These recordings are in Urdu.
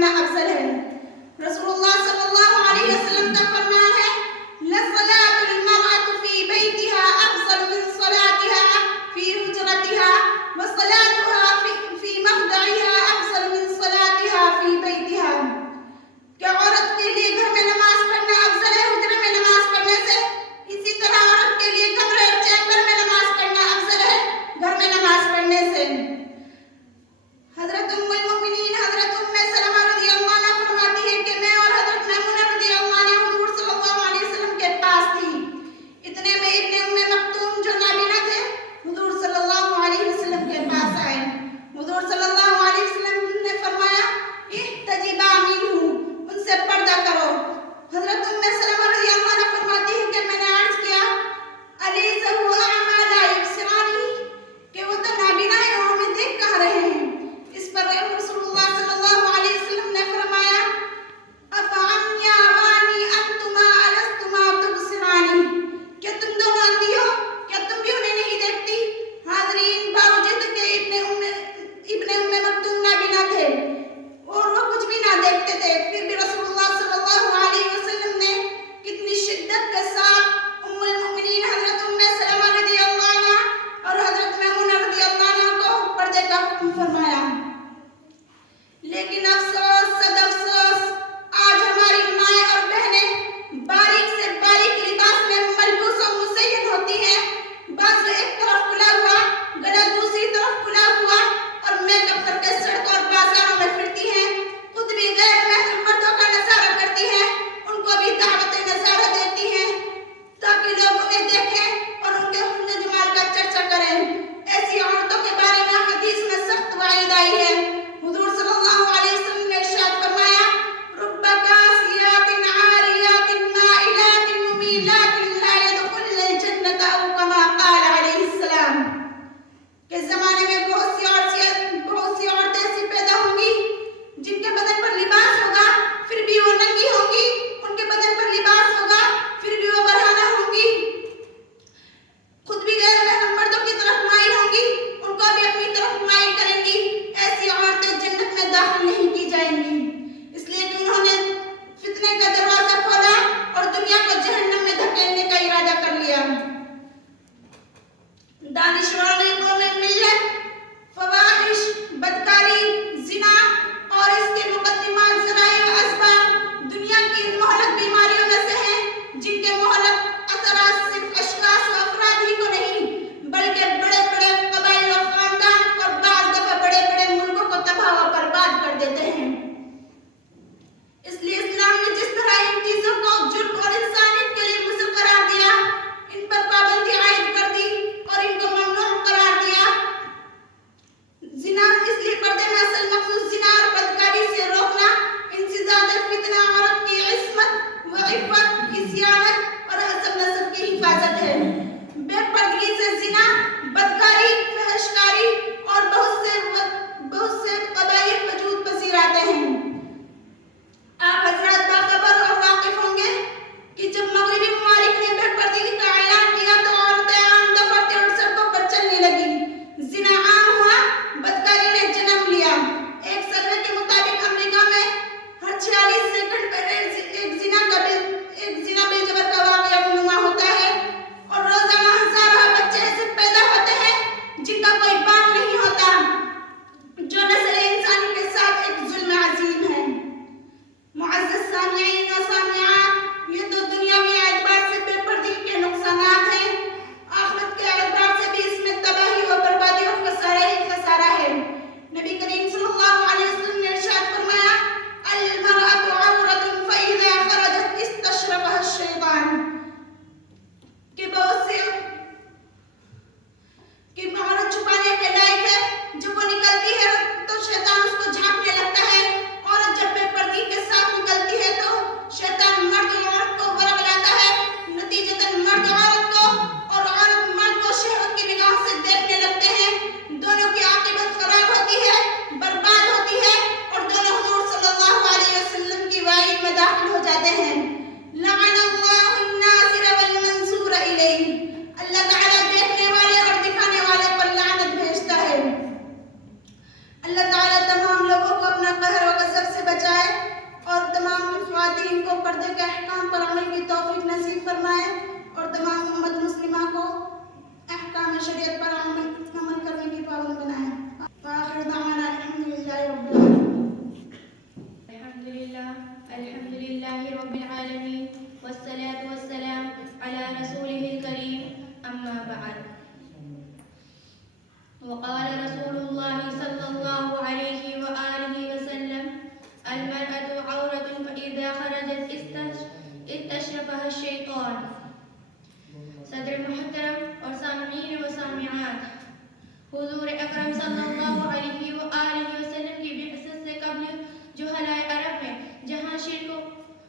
پڑھنا افضل ہے۔ رسول اللہ صلی اللہ علیہ وسلم کا فرمان ہے لَصَلَاةُ الْمَرْأَةُ فِي بَيْتِهَا أَفْضَلُ مِنْ صَلَاتِهَا فِي حُجْرَتِهَا وَصَلَاتُهَا فِي مَخْدَعِهَا أَفْضَلُ مِنْ صَلَاتِهَا فِي بَيْتِهَا۔ کیا عورت کے لیے گھر میں نماز پڑھنا افضل ہے حجرے میں نماز پڑھنے سے؟ اسی طرح عورت کے لیے کمرے اور چیمبر میں نماز پڑھنا افضل ہے گھر میں نماز پڑھنے سے۔ حضرت ام المؤمنین حضرت ام سلمہ رضی اللہ شریعت پر عمل کرنے کی پابند بنائے. وآخر دعوانا الحمدللہ رب العالمین. الحمد لله رب العالمين والصلاة والسلام على رسوله الكريم أما بعد. وقال رسول الله صلى الله عليه وآله وسلم المرأة عورة فإذا خرجت استشرفها الشيطان. صدر محترم اور سامعین و سامعات، حضور اکرم صلی اللہ علیہ وآلہ وسلم کی بعثت سے قبل جہلائے عرب میں جہاں شرک و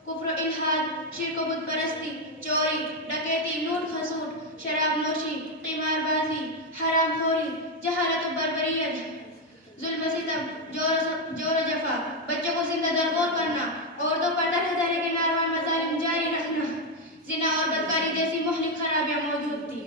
کفر و الحاد، شرک و بت پرستی، چوری، ڈکیتی، لوٹ کھسوٹ، شراب نوشی، قمار بازی، حرام خوری، جہالت و بربریت، ظلم و ستم، جور و جفا، بچوں کو زندہ درگور کرنا، عورتوں پر طرح طرح کے ناروا مظالم جاری رکھنا، زنا اور بدکاری جیسی مہلک خرابیاں موجود تھی.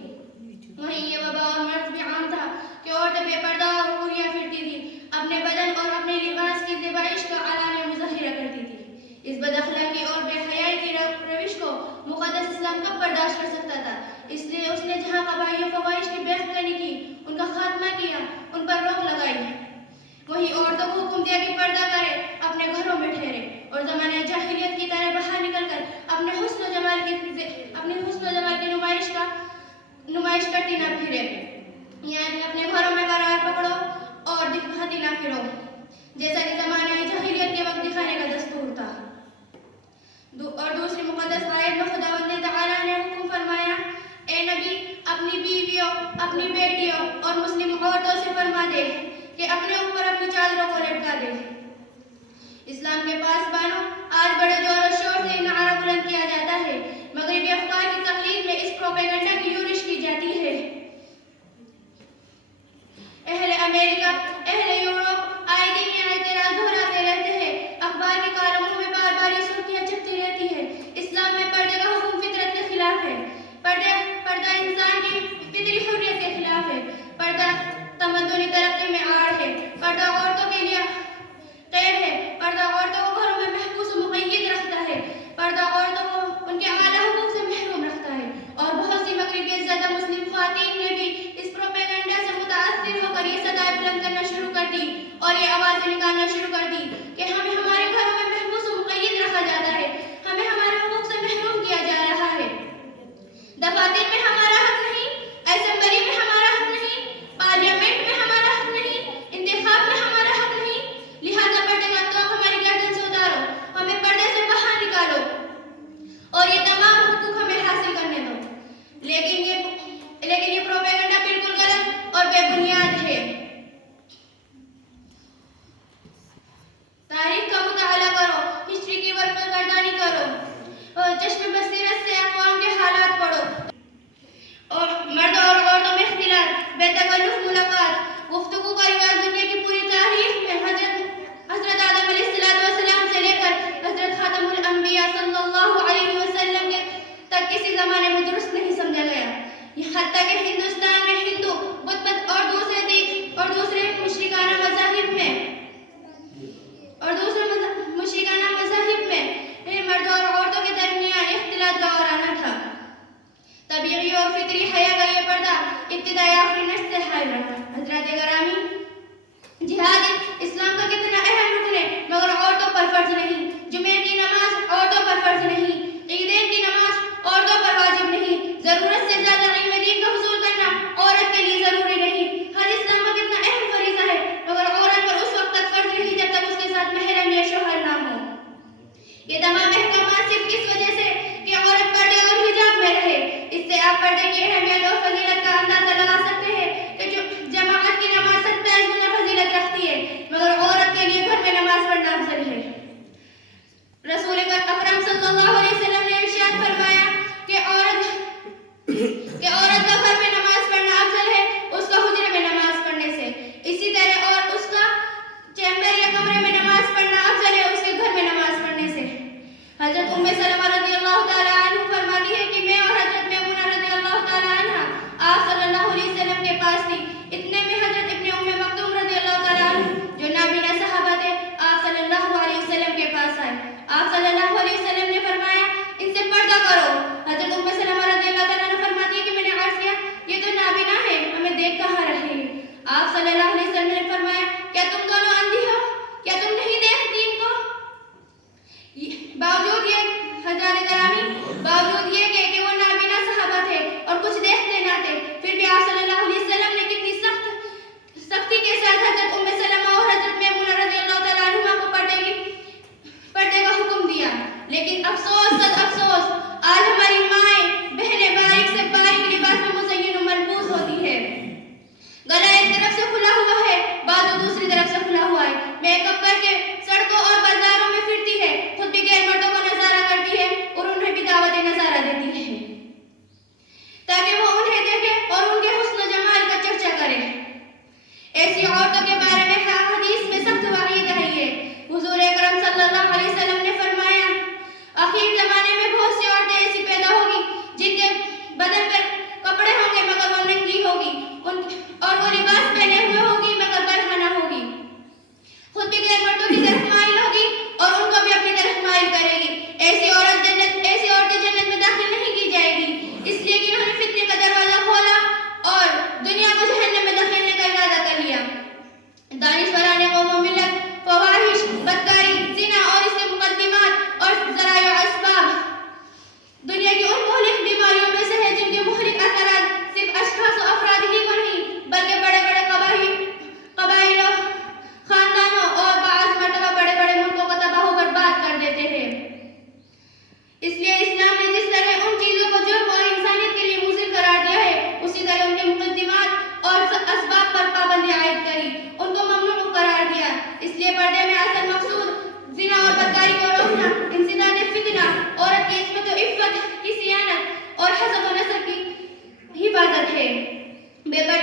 وہیں یہ وبا اور مرض بھی عام تھا کہ عورتیں بے پردہ اور عریاں پھرتی تھی، اپنے بدن اور اپنے لباس کی زیبائش کا علانیہ مظاہرہ کرتی تھی. اس بد اخلاقی اور بے حیائی کی روش کو مقدس اسلام کب برداشت کر سکتا تھا؟ اس لیے اس نے جہاں قباحی و فواحش کی بے حیائی کی، ان کا خاتمہ کیا، ان پر روک لگائی. وہی عورتوں کو حکم دیا کہ پردہ کرے، اپنے گھروں میں ٹھہرے اور زمانہ جاہلیت کی طرح باہر نکل کر اپنے حسن و جمال کی نمائش کرتی نہ پھرے، یعنی اپنے گھروں میں قرار پکڑو اور دکھاتی نہ پھرو، جیسا کہ زمانہ جاہلیت کے وقت دکھانے کا دستور تھا. اور دوسری مقدس آیت میں خداوند تعالیٰ نے حکم فرمایا، اے نبی اپنی بیویوں، اپنی بیٹیوں اور مسلم عورتوں سے فرما دے کہ اپنے اوپر اپنی چادروں کو لٹکا دے. اسلام کے پاس بانو آج بڑے زور و شور سے نعرہ بلند کیا جاتا ہے، مغربی افکار کی تقلید میں اس پروپیگنڈا کی یورش کی جاتی ہے. اہل امریکہ، اہل یورپ آئے دن یہ اعتراض دہراتے رہتے ہیں، اخبار کے کالموں میں بار بار یہ سرخیاں چھپتی رہتی ہے، اسلام میں پردے کا حکم فطرت کے خلاف ہے، پردہ انسان کی فطری حریت کے خلاف ہے، پردہ تمدنی ترقی میں آڑ ہے، پردہ عورتوں کے لیے قید ہے، پردہ عورتوں کو گھروں میں محبوس و مقید رکھتا ہے، پردہ عورتوں کو ان کے اعلیٰ حقوق سے محروم رکھتا ہے. اور بہت سی مغربی زدہ مسلم خواتین نے بھی اس پروپیگنڈا سے متاثر ہو کر یہ صدائیں بلند کرنا شروع کر دی اور یہ آوازیں نکالنا شروع کر دی کہ ہمیں ہمارے گھروں میں محبوس و مقید رکھا جاتا ہے، ہمیں ہمارے حقوق سے محروم کیا جا رہا ہے، دفاتر میں ہمارا حق نہیں، اسمبلی میں ہمارا حق نہیں، پارلیمنٹ میں ہمارا حق نہیں، انتخاب میں ہمارا حق نہیں، لہذا پردے کا توق ہماری گردن سے اتارو، ہمیں پردے سے باہر نکالو اور یہ تمام حقوق ہمیں حاصل کرنے دو. لیکن یہ پروپیگنڈا بالکل غلط اور بے بنیاد ہے. تاریخ کا مطالعہ کرو، ہسٹری کی ورقہ گردانی کرو، چشم بصیرت سے اقوام کے حالات پڑھو، اور مردوں اور عورتوں میں اختلاط، بے تکلف ملاقات، گفتگو کا رواج دنیا کی پوری تاریخ میں حضرت آدم علیہ السلام سے لے کر حضرت خاتم الانبیاء صلی اللہ علیہ وسلم کے تک کسی زمانے میں درست نہیں سمجھا گیا. حتیٰ کہ ہندوستان میں ہندو بت اور دوسرے مشرکانہ مذاہب میں مردوں اور عورتوں کے درمیان اختلاط گوارانہ تھا. طبیعی اور فطری حیا کا یہ پردہ ابتدائی آخری نسل سے حائل رہا. حضرات گرامی، جہاد اسلام کا کتنا اہم رکن ہے، مگر عورتوں پر فرض نہیں. جمعے کی نماز عورتوں پر فرض نہیں، عیدین کی نماز عورتوں پر واجب نہیں، ضرورت سے زیادہ علم دین کا حصول کرنا عورت کے لیے ضروری نہیں. ہر اسلام کا کتنا اہم فریضہ ہے، مگر عورت پر اس وقت تک فرض نہیں جب تک اس کے ساتھ محرم یا شوہر نہ ہو. یہ تمام احکامات صرف اس وجہ سے کہ عورت پردے اور حجاب میں رہے. اس سے آپ پردے کی اہمیت اور فضیلت کا اندازہ لگا سکتے ہیں کہ جماعت کی نماز 27 گنا فضیلت رکھتی ہے، مگر عورت کے لیے گھر میں نماز پڑھنا افضل ہے. رسول اکرم صلی اللہ علیہ وسلم نے ارشاد فرمایا کہ عورت کا گھر میں نماز پڑھنا افضل ہے اس کا حجرے میں نماز پڑھنے سے. اسی طرح اور اس کا چیمبر یا کمرے میں نماز پڑھنا افضل ہے اس کے گھر میں نماز پڑھنے سے. حضرت ام سلمہ رضی اللہ تعالیٰ عنہ فرماتی ہے کہ میں اور حضرت میمونہ رضی اللہ تعالیٰ عنہ آپ صلی اللہ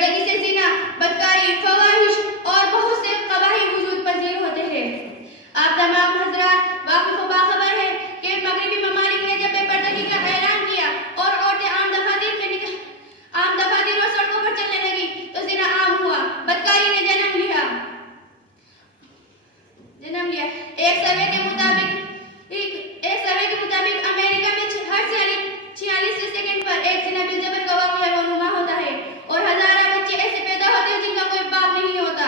پردگی سے زنا، بدکاری، فواہش اور بہت سے قباحی وجود پذیر ہوتے ہیں۔ آپ تمام حضرات واقف و باخبر ہیں کہ مغربی ممالک نے جب بے پردگی کا اعلان کیا اور عورتیں عام دفاتر اور سڑکوں پر چلنے لگی تو زنا عام ہوا، بدکاری نے جنم لیا۔ ایک سروے کے مطابق امریکہ میں ہر 46 سیکنڈ پر ایک زنا بالجبر کا واقعہ رونما ہوتا ہے اور ہزارہ بچے ایسے پیدا ہوتے ہیں جن کا کوئی باپ نہیں ہوتا،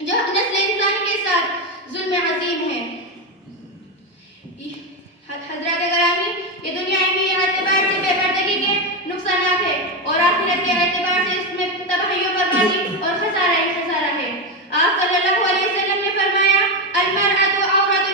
جو نسل انسانی کے ساتھ ظلم عظیم ہے۔ حضرات گرامی، یہ دنیاوی اعتبار سے بے پردگی کے نقصانات ہیں اور آخرت کے اعتبار سے اس میں تباہی و بربادی اور خسارہ ہی خسارہ ہے۔ آپ صلی اللہ علیہ وسلم نے فرمایا، المرأة عورة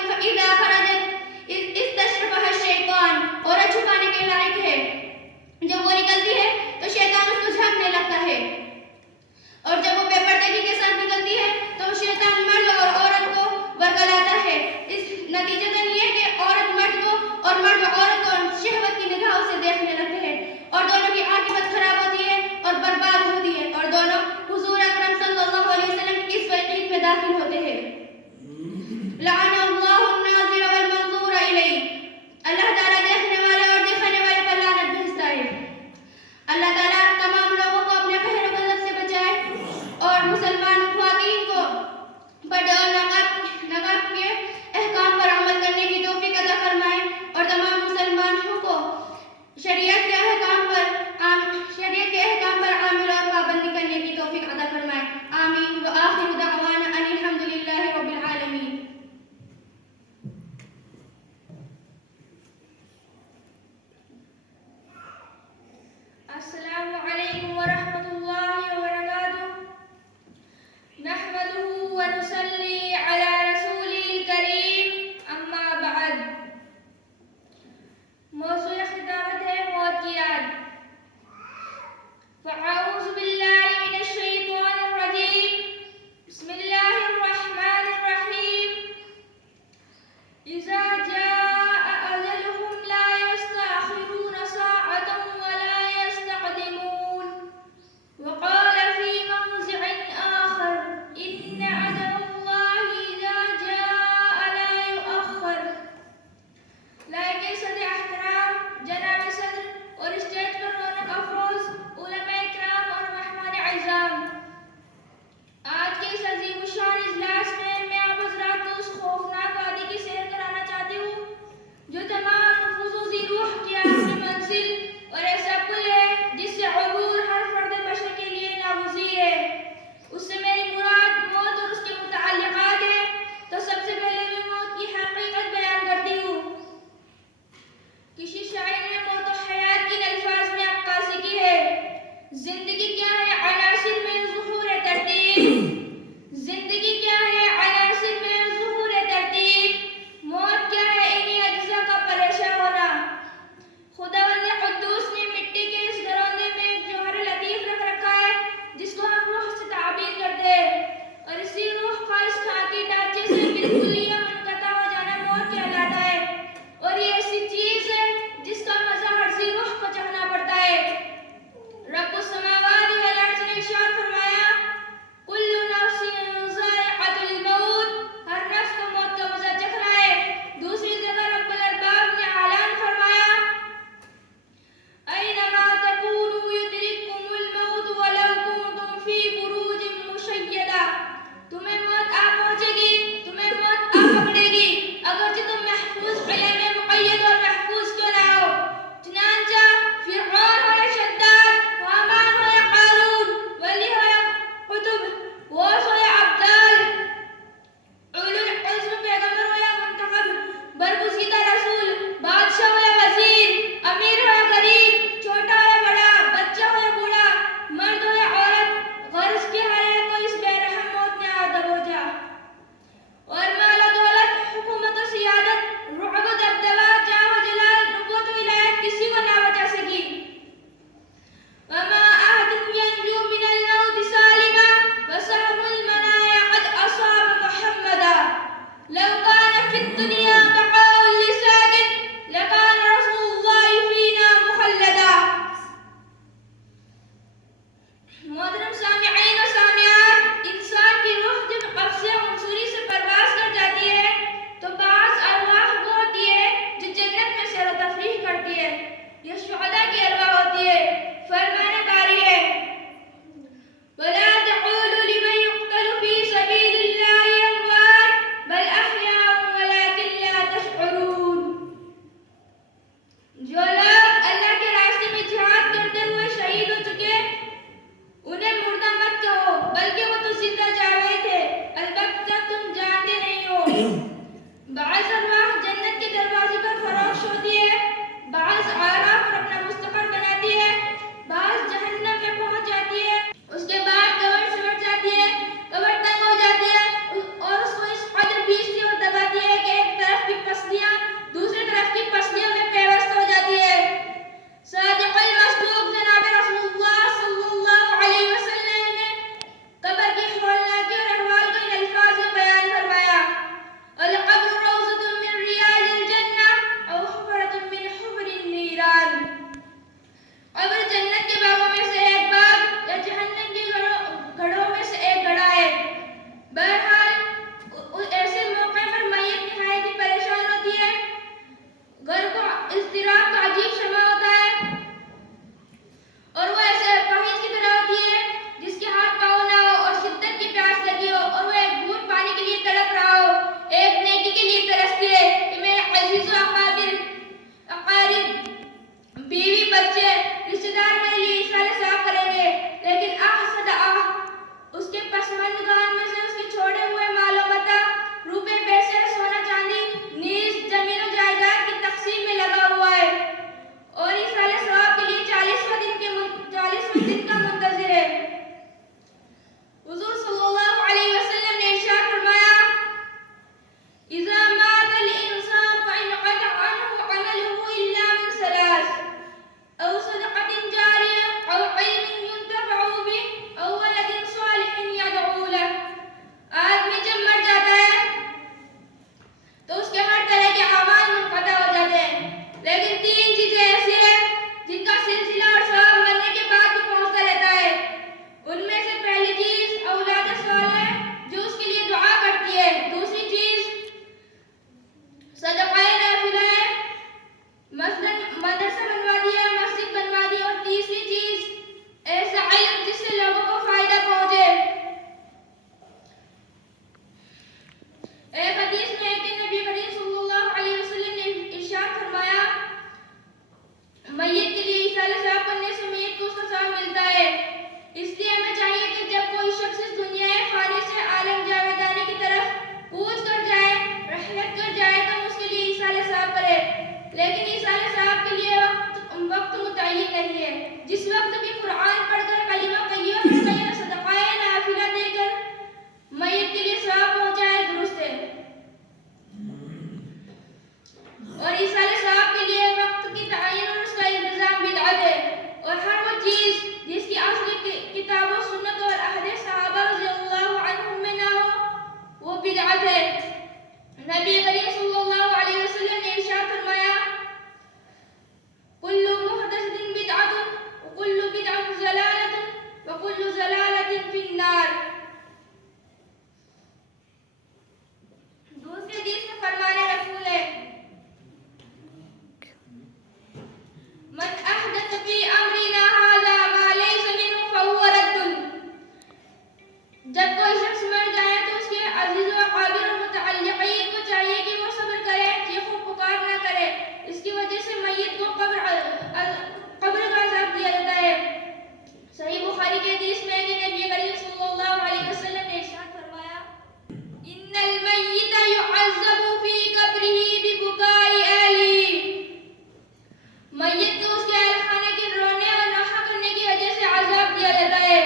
صدقہ نافلہ ہے، مثلاً مدرسہ بنوا دیا، مسجد بنوا دی، اور تیسری چیز ایسا علم جس سے لوگوں کو فائدہ پہنچے۔ ایک حدیث میں ہے کہ نبی کریم صلی اللہ علیہ وسلم نے ارشاد فرمایا، میت کے لیے اصالہ ثواب کرنے سے میت کو اس کا ثواب ملتا ہے۔ اس لیے ہمیں چاہیے کہ جب کوئی شخص اس دنیا فانی سے عالم جاویدانی کی طرف کوچ کر جائے، رحلت کر جائے، تو ہم اس کے لیے اصالہ ثواب کرے، لیکن اصالہ ثواب کے لیے وقت متعین نہیں ہے۔ جس وقت بھی قرآن پڑھ کر کلمہ طیبہ پڑھ کر یا صدقہ نافلہ دے کر میت کے لیے ثواب پہنچائے درست ہے، اور اصالہ ثواب کے لیے وقت کی تعین اور اس کا انتظام بدعت ہے، اور ہر وہ چیز جس کی اصل کتاب و سنت اور عہد صحابہ رضی اللہ عنہم میں نہ ہو وہ بدعت ہے۔ نبی کریم صلی اللہ علیہ وسلم نے ارشاد فرمایا، کل محدثۃ بدعۃ وکل بدعۃ ضلالۃ وکل ضلالۃ فی النار۔ دوسری حدیث میں فرمان رسول ہے، من احدث فی امرنا ھذا ما لیس منہ فہو رد۔ جب کوئی شخص مر جائے تو اس کے عزیز و اقارب اور متعلقین کو چاہیے کہ وہ صبر کرے، چیخ و پکار نہ کرے، اس کی وجہ سے میت کو قبر کا عذاب دیا جاتا ہے۔ صحیح بخاری کی حدیث میں ہے کہ نبی کریم صلی اللہ علیہ وسلم نے ارشاد فرمایا، ان المیت یعذب فی قبرہ ببکاء اہلہ۔ میت کو اس کے اہل خانے کے رونے اور نوحہ کرنے کی وجہ سے عذاب دیا جاتا ہے۔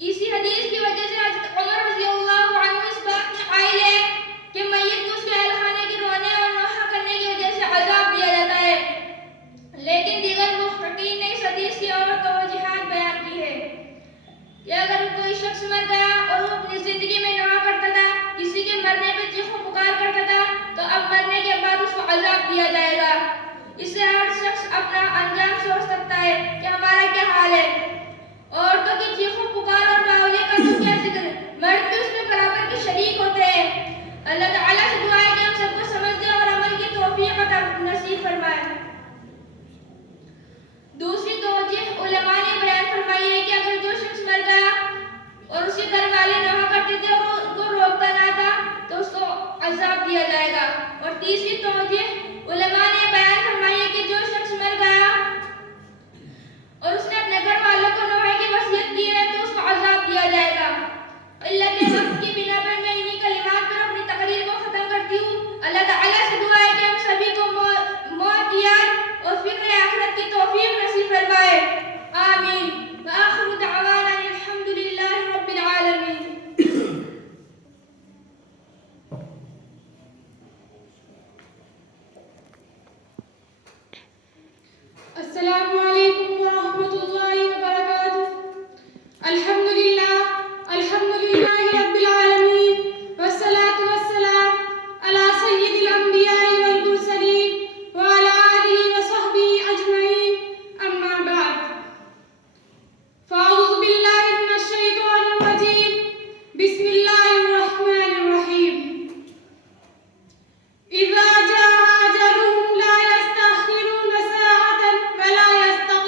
اسی حدیث کی وجہ سے حضرت عمر رضی اللہ عنہ اس بات میں قائل ہے کہ میت کو اس کے اہل خانے کے رونے اور نوحہ کرنے کی وجہ سے عذاب دیا جاتا ہے، لیکن دیگر محققین نے اس حدیث کی اور توجیحات بیان کی ہے کہ اگر کوئی شخص مر گیا اور وہ اپنی زندگی میں نوحہ کرتا تھا، کسی کے مرنے پہ چیخ و پکار کرتا تھا، تو اب مرنے کے بعد اس کو عذاب دیا جائے گا۔ اس سے ہر شخص اپنا انجام سوچ سکتا ہے کہ ہمارا کیا حال ہے۔ عورتوں کی چیخ و پکار اور باولے کا تو کیا ذکر، مرد بھی اس میں برابر کے شریک ہوتے ہیں۔ اللہ تعالیٰ سے دعا ہے کہ ہم سب کو سمجھنے اور عمل کی توفیق عطا نصیب فرمائے۔ دوسری توجہ علماء نے بیان فرمائی ہے کہ اگر جو شخص مر گیا اور اس کے گھر والے نوحہ کرتے تھے اور وہ ان کو روکتا نہ تھا تو اس کو عذاب دیا جائے گا۔ اور تیسری توجہ علماء نے بیان فرمائی ہے کہ جو شخص مر گیا اور اس نے اپنے گھر والوں کو نوحے کی وصیت کی ہے تو اس کو عذاب دیا جائے گا۔ اللہ کے وقت کی بنا پر میں انہی کلمات پر اپنی تقریر کو ختم کرتی ہوں۔ اللہ تعالیٰ سے دعا ہے کہ ہم سبھی کو موت یاد اور فکر آخرت کی توفیق نصیب فرمائے، آمین۔ وآخر دعوانا الحمد للہ رب العالمین۔ السلام علیکم ورحمۃ اللہ وبرکاتہ۔ الحمد للہ رب العالمین، والصلاة والسلام علی سید الانبیاء والمرسلین وعلی آلہ وصحبہ اجمعین، اما بعد، فاعوذ باللہ من الشیطان الرجیم، بسم اللہ الرحمن الرحیم۔ اذا جاء اجلهم لا يستأخرون ساعة ولا يستقدمون۔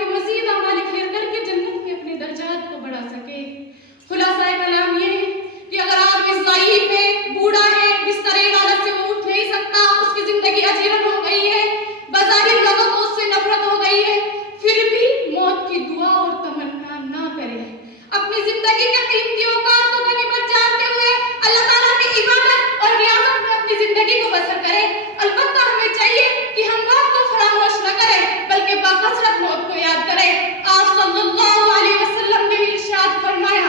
تاکہ مزید اعمال خیر کر کے جنت میں اپنے درجات کو بڑھا سکے۔ خلاصۂ کلام یہ ہے کہ اگر آدمی ضعیف ہے، بوڑھا ہے، بستر عبادت سے وہ اٹھ نہیں سکتا، اس کی زندگی اجیرن ہو گئی ہے، بظاہر لوگوں کو اس سے نفرت ہو گئی ہے، پھر بھی موت کی دعا اور تمنا نہ کرے۔ اپنی زندگی کے قیمتی اوقات کو غنیمت جانتے ہوئے اللہ تعالیٰ کی عبادت اور ریاضت میں اپنی زندگی کو بسر کرے۔ البتہ ہمیں چاہیے کہ ہم وقت کو فراموش نہ کریں بلکہ بکثرت موت کو یاد کریں۔ آپ صلی اللہ علیہ وسلم نے ارشاد فرمایا،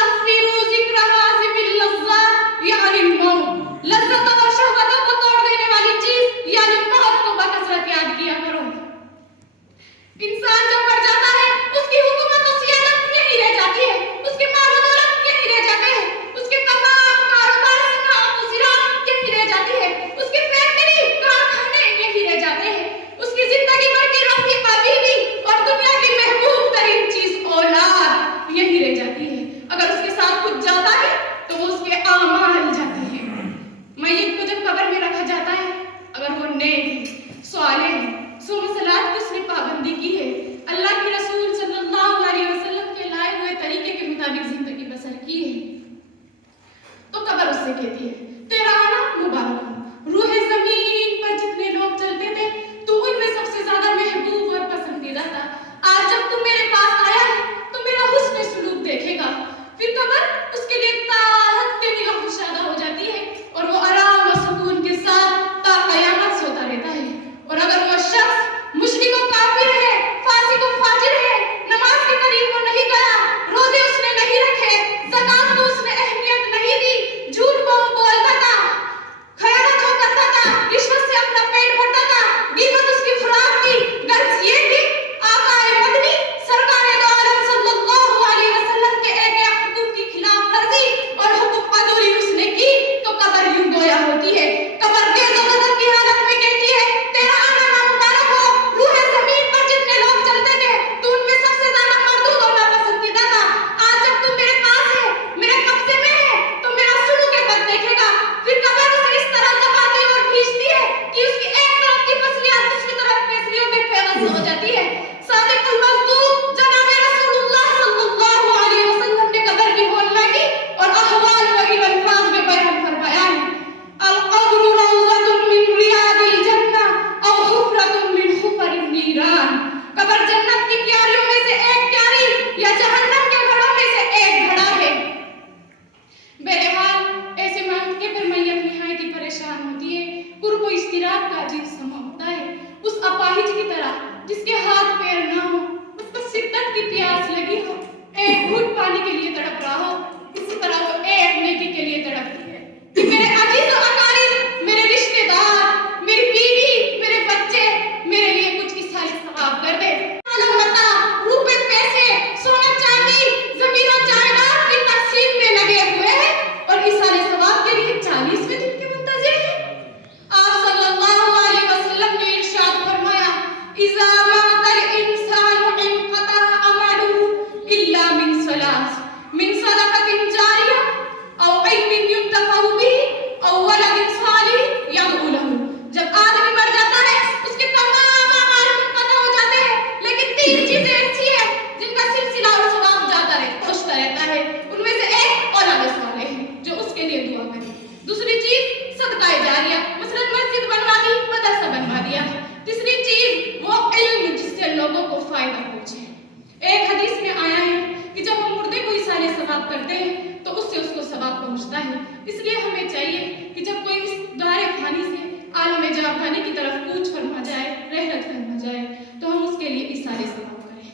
اکثروا ذکر حازم اللذات یعنی الموت، لذتوں اور شہوتوں کو توڑ دینے والی چیز یعنی موت کو بکثرت یاد کیا کرو۔ انسان جب مر جاتا ہے اس کی حکومت و سیادت یہی رہ جاتی ہے، اس کے مال و دولت یہی رہ جاتے ہیں، اس کے تمام کاروبار صنعت و زراعت یہی رہ جاتی ہے، اس کی فیکٹری کارخانے یہی رہ جاتے ہیں، اس کی زندگی بھر کی رفیقہ بیوی اور دنیا کی محبوب ترین چیز اولاد یہی رہ جاتی ہے۔ اگر اس کے ساتھ کچھ جاتا ہے تو وہ اس کے اعمال جاتے ہیں۔ میت کو جب قبر میں رکھا جاتا ہے اگر وہ نیک ہے، صالح ہے، صوم صلات کی اس نے پابندی کی ہے، اللہ کے رسول صلی اللہ علیہ وسلم کے لائے ہوئے طریقے کے مطابق زندگی بسر کی ہے، تو قبر اس سے کہتی ہے تیرا آنا مبارک ہو۔ روح زمین پر جتنے لوگ چلتے تھے تو ان میں سب سے زیادہ محبوب اور پسندیدہ تھا۔ آج جب تم میرے پاس آیا ہے تو میرا حسن سلوک دیکھے گا۔ پھر قبر اس کے لیے طاعت کے نگاہ کشادہ ہو جاتی ہے اور وہ آرام و سکون کے ساتھ تا قیامت سوتا رہتا ہے۔ اور اگر وہ شخص مشرک و کافر ہے، فاسق و فاجر ہے، نماز کے قریب وہ نہیں گیا، روزے اس نے نہیں رکھے، زکات کو اس نے اہمیت نہیں دی، جھوٹ کو وہ بولتا تھا، خیانت وہ کرتا تھا، رشوت سے اپنا پیٹ بھرتا تھا، غیبت اس کی خوراک تھی، غرض یہ تھی آقا مدنی سرکار دو عالم صلی اللہ علیہ وسلم کے ایک حکم کی خلاف ورزی اور حکم عدولی اس نے کی تو قبر یوں گویا ہوتی ہے۔ قبر بے غضب کی حالت میں کہتی ہے تیرا آنا نامبارک ہو۔ روح زمین پر جتنے لوگ چلتے تھے تو ان میں سب سے زیادہ مردود اور ناپسندیدہ تھا۔ آج جب تم میرے پاس ہے، میرے قبضے میں ہے تو میرا سلوک کے بد دیکھے گا۔ پھر قبر اسے اس طرح دباتی اور کھینچتی ہے کہ اس کی ایک طرف کی فصلیات دوسری طرف فیصلیوں میں پیوست ہو جاتی ہے۔ صادق المصدوق جناب رسول اللہ صلی اللہ علیہ وسلم نے قبر کی ہولناکی اور احوال کو ان الفاظ میں بیان فرمایا ہے، القبر روضۃ من ریاض الجنہ او حفرۃ من حفر النیران۔ قبر جنت کی کیاریوں میں سے ایک کیاری یا جہنم کے گڑھوں میں سے ایک گڑھا ہے۔ بہرحال ایسے موقع پر میت نہایت ہی پریشان ہوتی ہے، قرب و اضطراب کا عجیب سما ہوتا ہے، اس اپاہج کی طرح جس کے ہاتھ پیر نہ ہو، اس کو شدت کی پیاس لگی ہو، ایک گھٹ پانی کے لیے تڑپ رہا ہو، اسی طرح وہ ایک نیکی کے لیے تڑپتی ہے کہ میرے عزیز و اقارب، میرے رشتے دار، میری بیوی، میرے بچے میرے لیے کچھ ایسا ثواب کر دے۔ روپے پیسے، سونا چاندی، زمین و جائیداد کی تقسیم میں لگے ہوئے ہیں اور ایسا ثواب کے لیے 40ویں دن کے منتظر ہیں۔ آپ صلی اللہ علیہ وسلم نے ارشاد فرمایا، اذا مات الانسان انقطع عمله الا من ثلاث، من صدقۃ جاریہ او علم ينتفع به او ولد صالح يدعو له۔ جب آدمی مر جاتا ہے اس کے تمام اعمال منقطع ہو جاتے ہیں، لیکن 3 چیزیں ایسی ہیں جن کا سلسلہ اور ثواب جاتا رہتا ہے۔ ان میں سے ایک اولاد صالح ہے جو اس کے لیے دعا کرے، دوسری چیز صدقہ جاریہ، مثلا مسجد بنوا دی، مدرسہ بنوا دیا، تیسری چیز وہ علم جس سے لوگوں کو فائدہ پہنچے۔ ایک حدیث میں آیا ہے کہ جب ہم مردے کو ایصال ثواب کرتے ہیں تو اس سے اس کو ثواب پہنچتا ہے۔ اس لیے ہمیں چاہیے کہ جب کوئی اس دار فانی سے عالم جاودانی کی طرف کوچ فرما جائے، رحلت فرما جائے تو ہم اس کے لیے ایصال ثواب کریں۔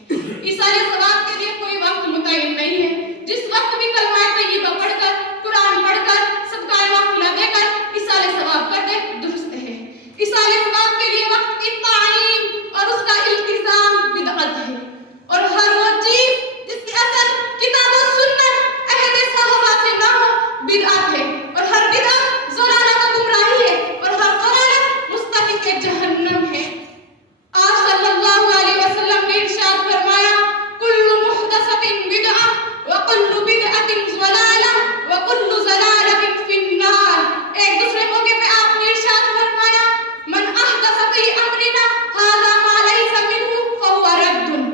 ایصال ثواب کے لیے کوئی وقت متعین نہیں ہے، جس وقت بھی کلمہ طیبہ پڑھ کر، قرآن پڑھ کر، صدقہ نافلہ دے کر ایصال ثواب کر دے درست ہے۔ ایصال ثواب کے لیے وقت کی تعین اور اس کا التزام بدعت ہے، اور ہر وہ چیز جس کی اثر کتاب و سنت عہد صحابہ سے نہ ہو بدعت ہے، اور ہر بدعت ضلالت و گمراہی ہے، اور ہر ضلالت مستحق جہنم ہے۔ آپ صلی اللہ علیہ وسلم نے ارشاد فرمایا، کل محدثۃ بدعہ وکل بدعۃ ضلالہ وکل ضلالۃ فی النار۔ ایک دوسرے موقع پہ آپ نے ارشاد فرمایا، من احدث فی امرنا ھذا ما لیس منہ فہو رد۔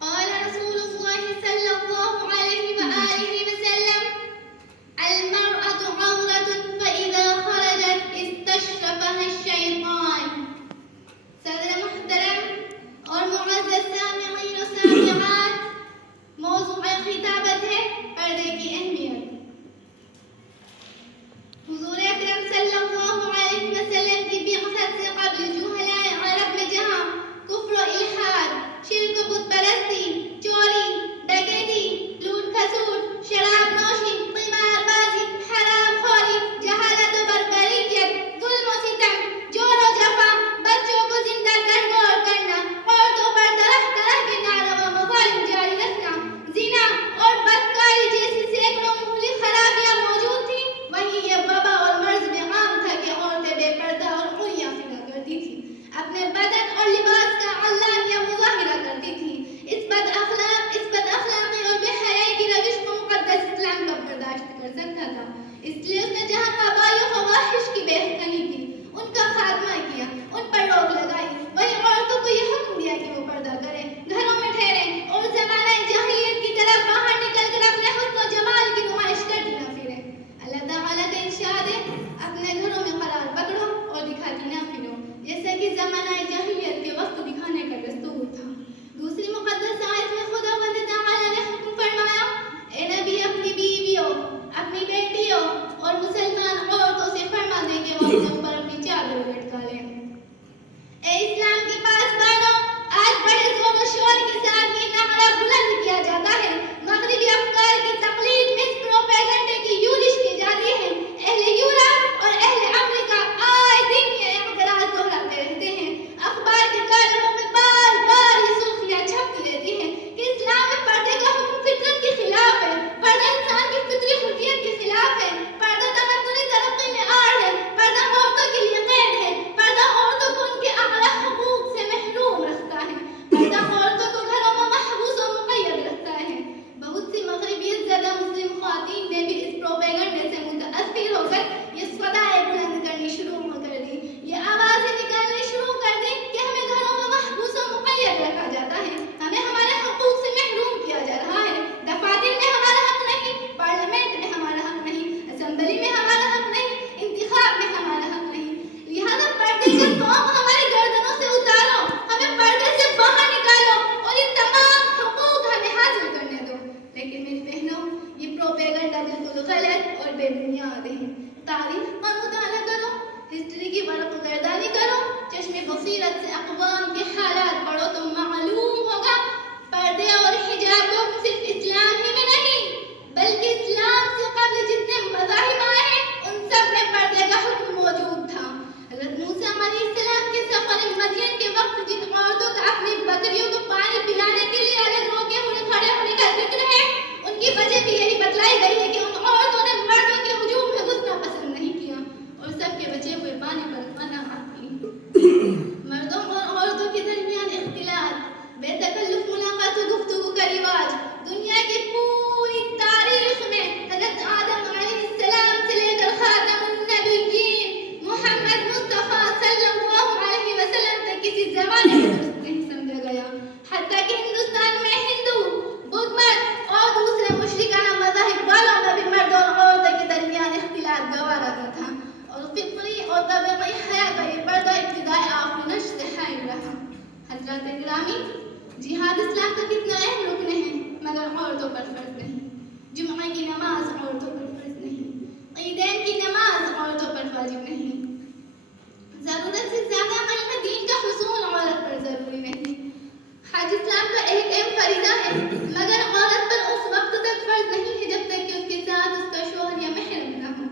قال رسول الله صلى الله عليه وآله وسلم المرأة عورة فإذا خرجت استشرفها الشيطان۔ صدر محترم اور معزز سامعین و سامعات، موضوع خطابت ہے پردے کی اہمیت۔ حضور اکرم صلی اللہ علیہ وسلم کی بعثت سے قبل جہلاء عرب میں جہاں کفر و الحاد، شرک و بت پرستی، چوری، ڈکیتی، لوٹ کھسوٹ، شراب نوشی، قمار بازی، حرام خوری، جہالت و بربریت، ظلم و ستم، جور و جفا، بچوں کو زندہ گھر کرنا، عورتوں پر طرح طرح کے ناروا مظالم جاری رکھنا، زنا اور بدکاری جیسی سینکڑوں مہلک خرابیاں موجود تھیں، وہیں یہ وبا اور مرض میں عام تھا کہ عورتیں بے پردہ اور عریاں پھرا کرتی تھیں، اپنے بدن اور لباس کا علانیہ مظاہرہ کرتی تھیں۔ اس بد اخلاقی اور بے حیائی کی روش کو مقدس اسلام کب برداشت کر سکتا تھا؟ اس لیے اس نے جہاں قبائل و فواحش کی بے حکمی کی، ان کا خاتمہ کیا، ان پر روک لگائی، وہیں عورتوں کو یہ حکم دیا کہ وہ پردہ کریں، گھروں میں ٹھہریں اور زمانہ جاہلیت کی طرف باہر نکل کر اپنے حسن و جمال کی نمائش کرتی نہ پھریں۔ اللہ تعالیٰ کا ارشاد ہے، اپنے گھروں میں قرار پکڑو اور دکھاتی نہ پھرو، جیسا کہ زمانہ جاہلیت کے وقت دکھانے کا دستور تھا۔ دوسری مقدس آیت میں خداوند تعالیٰ نے حکم فرمایا، اے نبی اپنی بیویوں، اپنی بیٹیوں اور مسلمان عورتوں سے فرما دیں کہ وہ اپنے اوپر اپنی چادر لٹکا لیں۔ اے اسلام کے پاسبانوں، آج بڑے زور و شور کے ساتھ یہ نعرہ بلند کیا جاتا ہے، مغربی افکار کی تقلید میں اس پروپیگنڈے کی یورش کی جاتی ہے۔ اہل یورپ اور اہل امریکہ آئے دن یہ اعتراض دہراتے رہتے ہیں، اخبار کے کالموں میں بار بار یہ سرخیاں چھپتی رہتی ہیں کہ اسلام میں پردے کا حکم فطرت کے خلاف ہے، پردہ انسان کی فطری حریت کے خلاف ہے، پردہ تمدنی ترقی میں آڑ ہے، پردہ عورتوں کے لیے قید ہے، پردہ عورتوں کو ان کے اعلیٰ حقوق سے محروم رکھتا ہے، پردہ عورتوں کو گھروں میں محبوس اور مقید رکھتا ہے۔ بہت سی مغربیت زدہ مسلم خواتین نے بھی اس پروپیگنڈے سے متاثر ہو کر یہ صدائیں بلند کرنی شروع کر دی، یہ آوازیں نکالنی شروع کر دی کہ ہمیں گھروں میں محبوس اور مقید رکھا جاتا ہے، ہمیں ہمارے حقوق سے محروم کیا جا رہا ہے، دفاتر میں ہمارا حق نہیں، پارلیمنٹ میں ہمارا حق نہیں، اسمبلی میں ہمارا حق نہیں، انتخاب میں ہمارا حق نہیں، لہذا پردے کا خوف ہماری گردنوں سے اتارو، ہمیں پردے سے باہر نکالو اور یہ تمام حقوق ہمیں حاصل کرنے دو۔ لیکن میری بہنوں، یہ پروپیگنڈا بالکل غلط اور بے بنیاد ہے۔ تاریخ کا مطالعہ کرو، ہسٹری کی ورق گردانی کرو، چشم بصیرت سے اقوام کے حالات پڑھو تو معلوم ہوگا پردے اور حجاب کو صرف اسلام ہی میں نہیں بلکہ اسلام سے قبل جتنے مذاہب آئے ہیں ان سب میں پردے کا حکم موجود تھا۔ حضرت موسیٰ علیہ السلام کے سفر مدین کے وقت جن عورتوں کا اپنی بکریوں کو پانی پلانے کے لیے الگ روکے ہوئے کھڑے ہونے کا ذکر ہے، ان کی وجہ بھی یہی بتلائی گئی ہے کہ ان عورتوں نے مردوں کے ہجوم میں گھسنا پسند نہیں کیا اور سب کے بچے ہوئے پانی پر کھانا فطری اور طبقی حیا کا یہ پردہ ابتدائی آفرینش سے حائل رہا۔ حضرات گرامی، جہاد اسلام کا کتنا اہم رکن ہے، مگر عورتوں پر فرض نہیں۔ جمعہ کی نماز عورتوں پر فرض نہیں، عیدین کی نماز عورتوں پر واجب نہیں، ضرورت سے زیادہ علم دین کا حصول عورت پر ضروری نہیں۔ حج اسلام کا ایک اہم فریضہ ہے، مگر عورت پر اس وقت تک فرض نہیں ہے جب تک کہ اس کے ساتھ اس کا شوہر یا محرم نہ ہو۔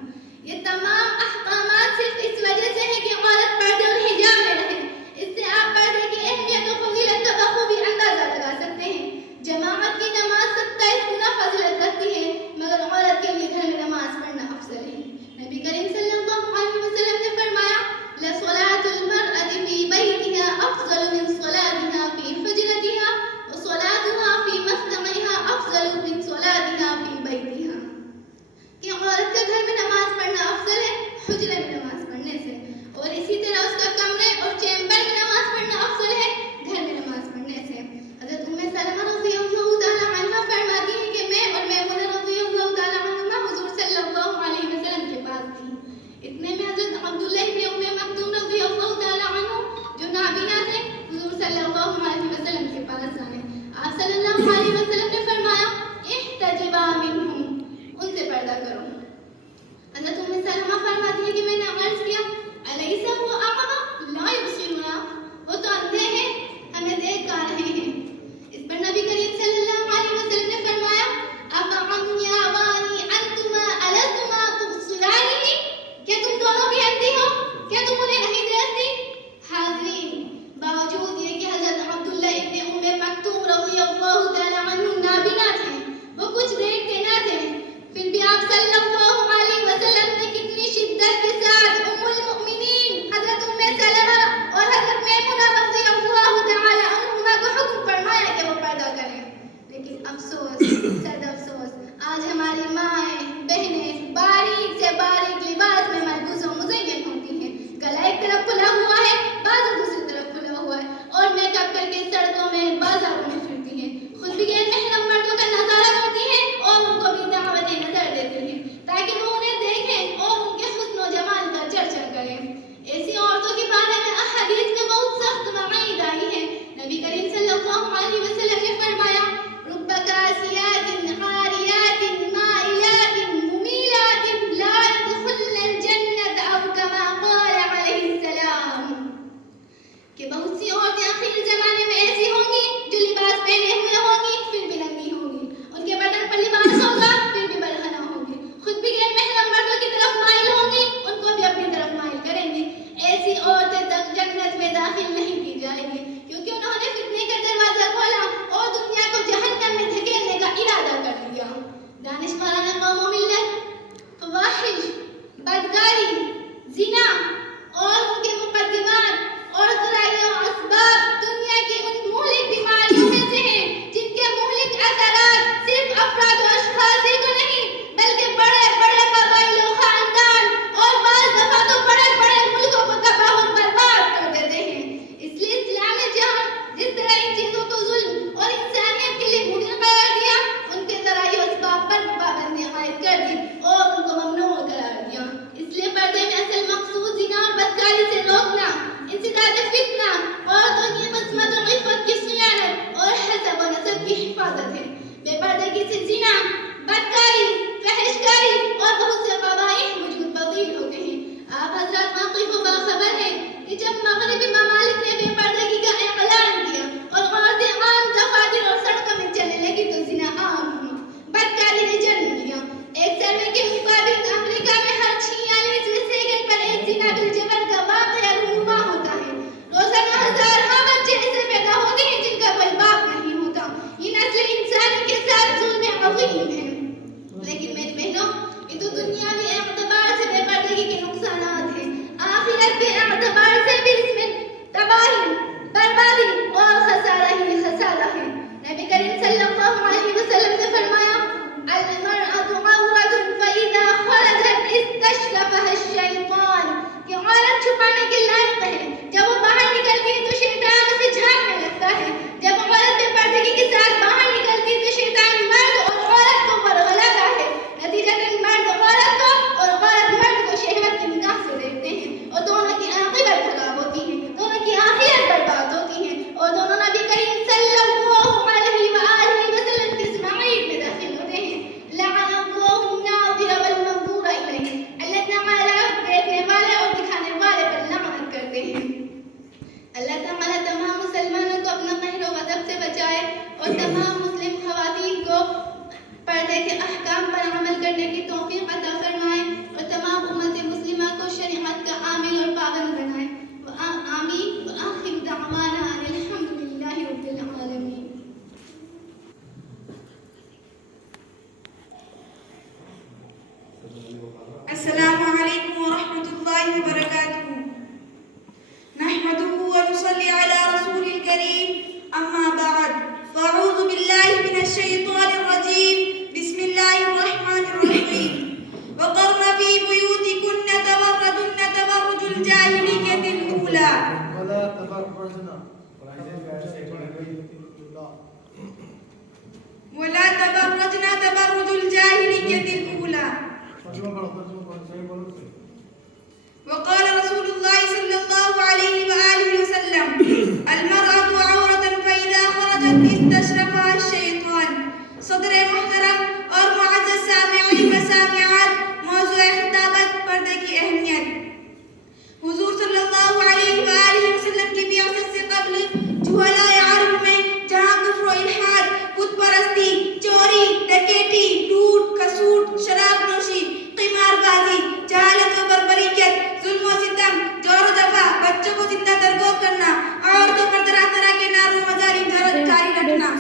یہ تمام احکامات صرف اس وجہ سے ہے کہ عورت پردے اور حجاب میں رہے۔ اس سے آپ پردے کی اہمیت و فضیلت کا بخوبی اندازہ لگا سکتے ہیں۔ جماعت کی نماز 27 گنا فضیلت رکھتی ہے، مگر عورت کے لیے گھر میں نماز پڑھنا افضل ہے۔ نبی کریم صلی اللہ علیہ وسلم نے فرمایا، لَصَلَاةُ الْمَرْأَةِ فِي بَيْتِهَا أَفْضَلُ مِنْ صَلَاتِهَا فِي حُجْرَتِهَا وَصَلَاتُهَا فِي مَسْجِدِهَا أَفْضَلُ مِنْ صَلَاتِهَا فِي بَيْتِهَا۔ کہ عورت کا گھر میں نماز پڑھنا افضل ہے حجرے میں نماز پڑھنے سے، اور اسی طرح اس کا کمرے اور چیمبر میں نماز پڑھنا افضل ہے گھر میں نماز پڑھنے سے۔ حضرت سلمہ رضی اللہ تعالی عنہ فرماتی ہیں کہ میں اور میمونہ رضی اللہ تعالی عنہ حضور صلی اللہ علیہ وسلم کے پاس تھی۔ اتنے میں حضرت عبداللہ ابن مکتوم رضی اللہ تعالی عنہ جو نابینا تھے حضور صلی اللہ علیہ وسلم کے پاس آئے۔ آپ صلی اللہ علیہ وسلم نے فرمایا، احتجبا منہم، ان سے پردہ کرو۔ حضرت سلمہ فرماتی ہے کہ میں نے عرض کیا، الیس هو اعمی لا یبصرنا، وہ تو اندھے ہیں ہمیں دیکھ کر رہے ہیں۔ اس پر نبی کریم صلی اللہ علیہ وسلم نے فرمایا، افعمیاوانی انتما الستما تبصرانہ، کیا تم دونوں بھی اندھی ہو؟ کیا تم انہیں نہیں دیکھتی؟ حاضرین، باوجود یہ کہ حضرت عبداللہ ابن مکتوم رضی اللہ تعالی عنہ نابینا تھے، وہ کچھ دیکھتے نہ تھے، پھر بھی آپ صلی اللہ علیہ وسلم نے کتنی شدت کے ساتھ ام المؤمنین حضرت سلمہ اور حضرت میمونہ رضی اللہ تعالی عنہما کو حکم فرمایا کہ وہ پیدا کریں۔ لیکن افسوس، صد افسوس، آج ہماری مائیں بہنیں باریک سے باریک لباس میں ملبوس و مزین ہوتی ہیں، گلا ایک طرف کھلا ہوا ہے، بازو دوسری طرف کھلا ہوا ہے، اور میک اپ کر کے سڑکوں میں بازاروں میں پھرتی ہیں، خود بھی غیر محرم مردوں کا نظارہ کرتی ہیں اور ان کو بھی دعوت نظر دیتی ہیں تاکہ وہ انہیں دیکھیں اور ان کے حسن و جمال کا چرچا کریں۔ ایسی عورتوں کے بارے میں احادیث میں بہت سخت وعید آئی ہے۔ نبی کریم صلی اللہ علیہ وسلم نے فرمایا، رب کاسیات عاریات مائلات ممیلات لا يدخلن الجنة، او کما قال علیہ السلام، کہ بہت سی عورتیں آخر زمانے میں ایسی ہوں گی جو لباس پہنے ہوئے ہوں گی پھر بھی ننگی ہوں گی، ان کے بدن پر لباس ہوگا پھر بھی برہنہ ہوں گی، خود بھی غیر محرم مردوں کی طرف مائل ہوں گی، ان کو بھی اپنی طرف مائل کریں گی۔ ایسی عورتیں تک جنت میں داخل نہیں کی جائیں گی، کیونکہ انہوں نے فتنے کا دروازہ کھولا اور دنیا کو جہنم میں دھکیلنے کا ارادہ کر لیا۔ دانشورانہ قوم و ملت فواحش، بدکاری، زنا اور ان کے مقدمات اور ذرائع و اسباب دنیا کی ان مہلک بیماریوں میں سے ہیں جن کے مہلک اثرات صرف افراد و اشخاص ہی کو نہیں بلکہ بڑے بڑے قبائل و خاندان اور بعض دفعہ تو بڑے بڑے ملکوں کو تباہ و برباد کر دیتے ہیں۔ اس لیے اسلام نے جہاں جس طرح ان چیزوں کو ظلم اور انسانیت کے لیے مضر قرار دیا، ان کے ذرائع و اسباب پر پابندی عائد کر دی اور ان کو ممنوع قرار دیا۔ اس لیے پردے میں اصل مقصود زنا اور بدکاری سے روکنا، انسداد فتنہ اور دنیا قسمت و عفت کی صیانت اور حسب و نسب کی حفاظت ہے۔ بے پردگی سے زنا، بدکاری، فحشکاری اور بہت سے قبائح وجود پذیر ہوتے ہیں۔ آپ حضرات واقف و باخبر ہیں کہ جب مغربی ممالک نے بے پردگی کا اعلان کیا اور عورتیں عام دفاتر اور سڑکوں میں چلنے لگی تو زنا عام ہوا، بدکاری نے جنم لیا۔ ایک سروے کے مطابق امریکہ میں ہر 46 سیکنڈ پر ایک زنا بالجبر کا واقعہ رونما ہوتا ہے۔ روزانہ ہزاروں بچے ایسے پیدا ہوتے ہیں جن کا کوئی باپ نہیں ہوتا۔ یہ نسل انسان کے ساتھ ظلم عظیم ہے۔ لیکن میری بہنوں، یہ تو دنیاوی اعتبار سے بے پردگی کے نقصانات ہیں، آخرت کے اعتبار سے بھی اس میں تباہی، بربادی اور خسارہ ہی خسارہ ہے۔ نبی کریم صلی اللہ علیہ وسلم نے فرمایا، المرأة عورة فإذا خرجت استشرفها الشيطان، کہ عورت چھپانے کے لائق ہے، جب وہ باہر نکلتی ہے تو شیطان اسے جھانکنے لگتا ہے۔ جب عورت بے پردگی کے ساتھ باہر نکلتی ہے تو شیطان مرد اور عورت کو ورغلاتا ہے، نتیجتاً مرد عورت کو اور عورت مرد کو شہوت کی نگاہ سے دیکھتا الشيطان الرجيم بسم الله الرحمن الرحيم وقرن في بيوتكن تبرجن تبرج الجاهلية الأولى ولا تبرجنا ولا تبرجن تبرج الجاهلية الأولى وقال رسول الله صلى الله عليه وآله وسلم المرأة عورة فإذا خرجت استشرفها الشيطان. صدر محترم اور معزز سامعین و سامعات، موضوع خطابت پردے کی اہمیت. حضور صلی اللہ علیہ وآلہ وسلم کی بعثت سے قبل جہلاء عرب میں جہاں کفر و الحاد، بت پرستی، چوری، ڈکیتی، لوٹ کسوٹ، شراب نوشی، قمار بازی، جہالت و بربریت، ظلم و ستم، جور و جفا، بچوں کو زندہ درگور کرنا، عورتوں پر طرح طرح کے ناروا مظالم جاری رکھنا،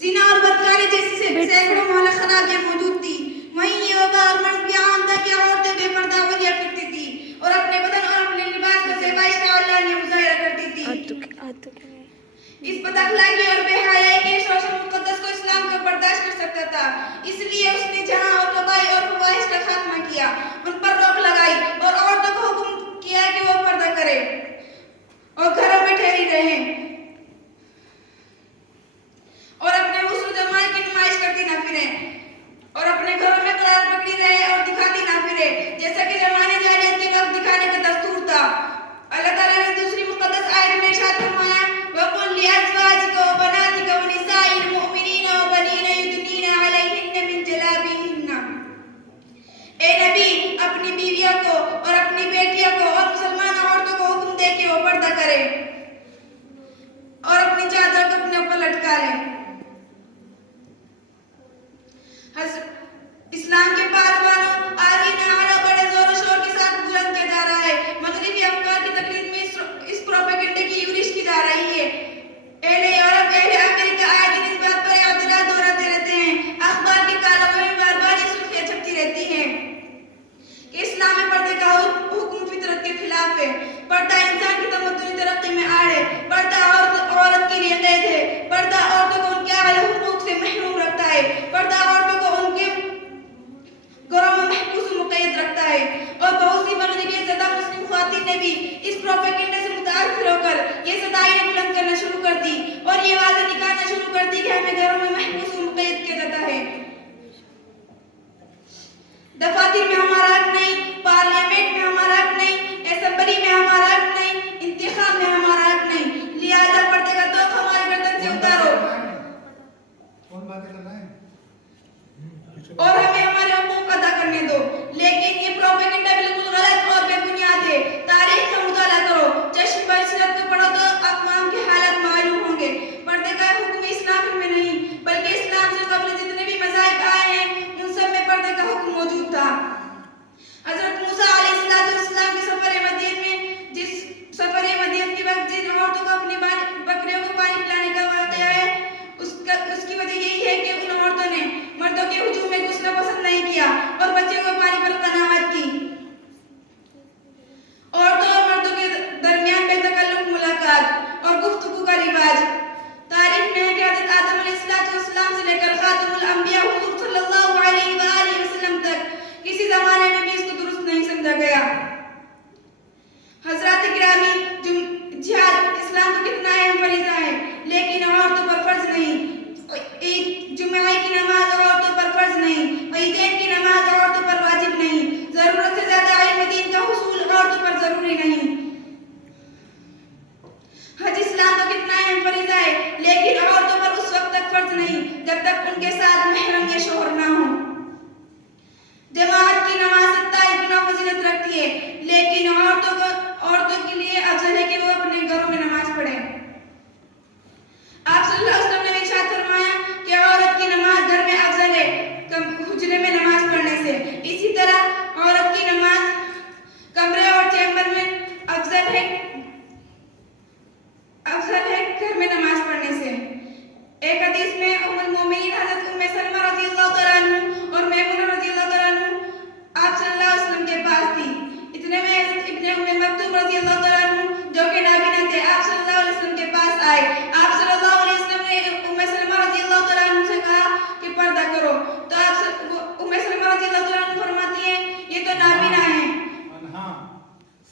زنا اور بدکاری جیسی سینکڑوں مہلک خرابیاں موجود تھی. وہیں یہ وبا اور مرض بھی عام تھا کہ عورتیں بے پردہ ولیا کرتی تھی اور اپنے بدن اور اپنے لباس کا زیبائش کا علانیہ مظاہرہ کرتی تھی. اس بد اخلاقی اور بے حیائی کے شوشر مقدس کو اسلام کو برداشت کر سکتا تھا، اس لیے اس نے جہاں اور قبائی اور فواحش کا خاتمہ کیا، ان پر روک لگائی اور عورتوں کو حکم کیا کہ وہ پردہ کرے اور گھروں میں ٹھہری رہیں اور اپنے حسن و جمال کی نمائش کرتی نہ پھرے اور اپنے گھروں میں قرار پکڑی رہے اور دکھاتی نہ پھرے، جیسا کہ زمانے جاہلیت کے وقت دکھانے کا دستور تھا. اللہ تعالیٰ نے دوسری مقدس آیت میں ارشاد فرمایا وَقُلْ لِأَزْوَاجِكَ وَبَنَاتِكَ وَنِسَاءِ الْمُؤْمِنِينَ وَبَنِينَ يُدْنِينَ عَلَيْهِنَّ مِنْ جَلَابِيبِهِنَّ. اے نبی اپنی بیویوں کو اور اپنی بیٹیوں کو اور مسلمان عورتوں کو حکم دے کہ وہ پردہ کریں اور اپنی چادر کو اپنے اوپر لٹکا لیں. اسلام کے پاسبانوں آج یہ نعرہ بڑے زور و شور کے ساتھ بلند کیا جا رہا ہے. مغربی افکار کی تقلید میں اس پروپیگنڈے کی یورش کی جا رہی ہے. اہل یورپ، اہل امریکہ آئے دن اس بات پر اعتراض دہراتے رہتے ہیں. اخبار کی کالموں میں بار بار یہ سرخیاں چھپتی رہتی ہیں کہ اسلام میں پردے کا حکم فطرت کے خلاف ہے، پردہ انسان کی تمدنی ترقی میں آڑ ہے، پردہ عورت کے لیے قید ہے، پردہ عورتوں کو ان کے اعلی حقوق سے محروم رکھتا ہے، پردہ عورتوں کو ان کے گھروں میں محفوظ و مقید رکھتا ہے. اور بہت سی مغربی زدہ مسلم خواتین نے بھی اس پروپیگنڈے سے متاثر ہو کر یہ صدائیں بلند کرنا شروع کر دی اور یہ آوازیں نکالنا شروع کر دی کہ ہمیں گھروں میں محفوظ و مقید کیا جاتا ہے. دفاتر میں ہمارا حق نہیں، پارلیمنٹ میں ہمارا حق نہیں، اسمبلی میں ہمارا حق نہیں، انتخاب میں ہمارا حق نہیں، لہذا پردے کا توق ہمارے گردن سے اتارو اور ہمیں ہمارے حقوق ادا کرنے دو. لیکن یہ پروپیگنڈا بالکل غلط اور بے بنیاد ہے. تاریخ کا مطالعہ کرو، چشم بصیرت کو پڑھو تو اقوام کے حالات معلوم ہوں گے. پردے کا حکم اسلام میں نہیں بلکہ اسلام سے قبل جتنے بھی مذاہب آئے ہیں ان سب میں پردے کا حکم موجود تھا. حضرت موسیٰ علیہ السلام کے سفر مدین کے وقت جن عورتوں کو اپنی بکریوں کو پانی پلانے کا واقعہ ہے اس کی وجہ یہی ہے کہ ان عورتوں نے مردوں کے ہجوم میں گھسنا پسند نہیں کیا اور بچے کو پانی پر قناعت کی. عورتوں اور مردوں کے درمیان بے تکلف ملاقات اور گفتگو کا رواج. تاریخ میں ہے کہ حضرت آدم علیہ السلام سے لے کر خاتم الانبیاء حضور صلی اللہ علیہ وآلہ وسلم تک کسی زمانے میں بھی اس کو درست نہیں سمجھا گیا. حضرات گرامی، جہاد اسلام کا کتنا اہم فریضہ ہے لیکن عورتوں پر فرض نہیں. جمعہ کی نماز عورتوں پر فرض نہیں، عیدین کی نماز عورتوں پر واجب نہیں، ضرورت سے زیادہ علم دین کا حصول عورتوں پر ضروری نہیں. حج اسلام کا کتنا اہم فریضہ ہے لیکن عورتوں پر اس وقت تک فرض نہیں جب تک ان کے ساتھ محرم یا شوہر نہ ہو. جماعت کی نماز 27 گنا فضیلت رکھتی ہے لیکن عورتوں کے لیے افضل ہے کہ وہ اپنے گھروں میں نماز پڑھیں. آپ صلی اللہ علیہ وسلم نے ارشاد فرمایا کہ عورت کی نماز گھر میں افضل ہے حجرے میں نماز پڑھنے سے. اسی طرح عورت کی نماز کمرے اور چیمبر میں افضل ہے گھر میں نماز پڑھنے سے. ایک حدیث میں ام المومنین حضرت ام سلمہ رضی اللہ تعالیٰ عنہ اور میمونہ رضی اللہ تعالیٰ عنہ آپ صلی اللہ علیہ وسلم کے پاس تھی. اتنے میں حضرت ابن ام مکتوم رضی اللہ تعالیٰ عنہ جو کہ نابینا تھے آپ صلی اللہ علیہ وسلم کے پاس آئے. آپ صلی اللہ علیہ وسلم نے ام سلمہ رضی اللہ تعالیٰ عنہ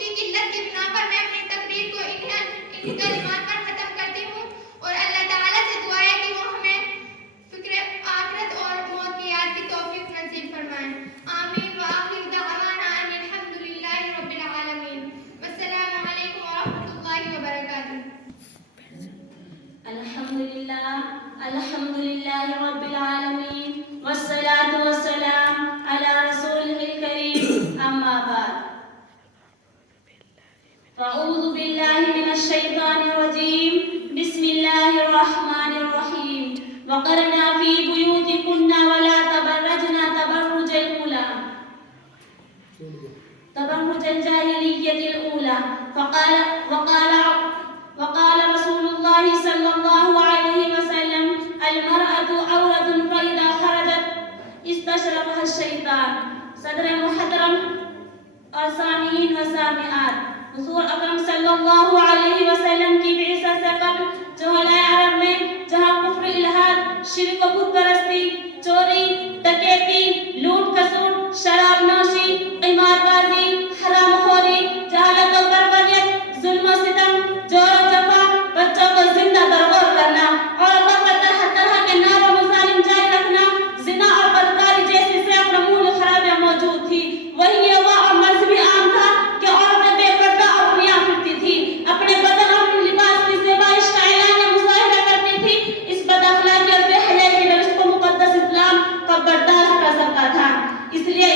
کی قلت کی بنا پر میں اپنی تقریر کو انہی کلمات پر ختم کرتی ہوں اور اللہ تعالیٰ سے دعا ہے کہ وہ ہمیں فکر آخرت اور موت کی یاد کی توفیق نصیب فرمائیں. آمین وآخر دعوانا ان الحمد للہ رب العالمین. والسلام علیکم ورحمۃ اللہ وبرکاتہ. الحمد للہ رب العالمین والصلاة والسلام علی رسولہ الکریم. اما بعد فاعوذ باللہ من الشیطان الرجیم. بسم اللہ الرحمن الرحیم. وقرنا فی بیوتکن ولا تبرجنا تبرج الجاہلیۃ الاولی. وقال رسول اللہ صلی اللہ علیہ وسلم المرأة عورة فإذا خرجت استشرفها الشیطان. صدر محترم اور سامعین و سامعات، حضور اکرم صلی اللہ علیہ وسلم کی بعثت سے قبل جوہلائے عرب میں جہاں کفر، الحاد، شرک و بت پرستی، چوری، ڈکیتی، لوٹ کھسوٹ، شراب نوشی، قمار بازی، حرام خوری، جہالت و بربریت، ظلم و ستم، جور و جفا، بچوں کو زندہ درگور کرنا، عورتوں پر طرح طرح کے نار و مظالم جاری رکھنا، زنا اور بدکاری جیسی سینکڑوں نمونہ خرابیاں موجود تھی. وہی یہ ہوا اور مرض بھی عام تھا کہ عورتیں بے پردہ اور عریاں پھرتی تھی، اپنے بدن اور لباس کی زیبائش کا اعلانیہ مظاہرہ کرتی تھی. اس بد اخلاقی اور بے حیائی کی روش کو مقدس اسلام کب برداشت کر سکتا تھا؟ اس لیے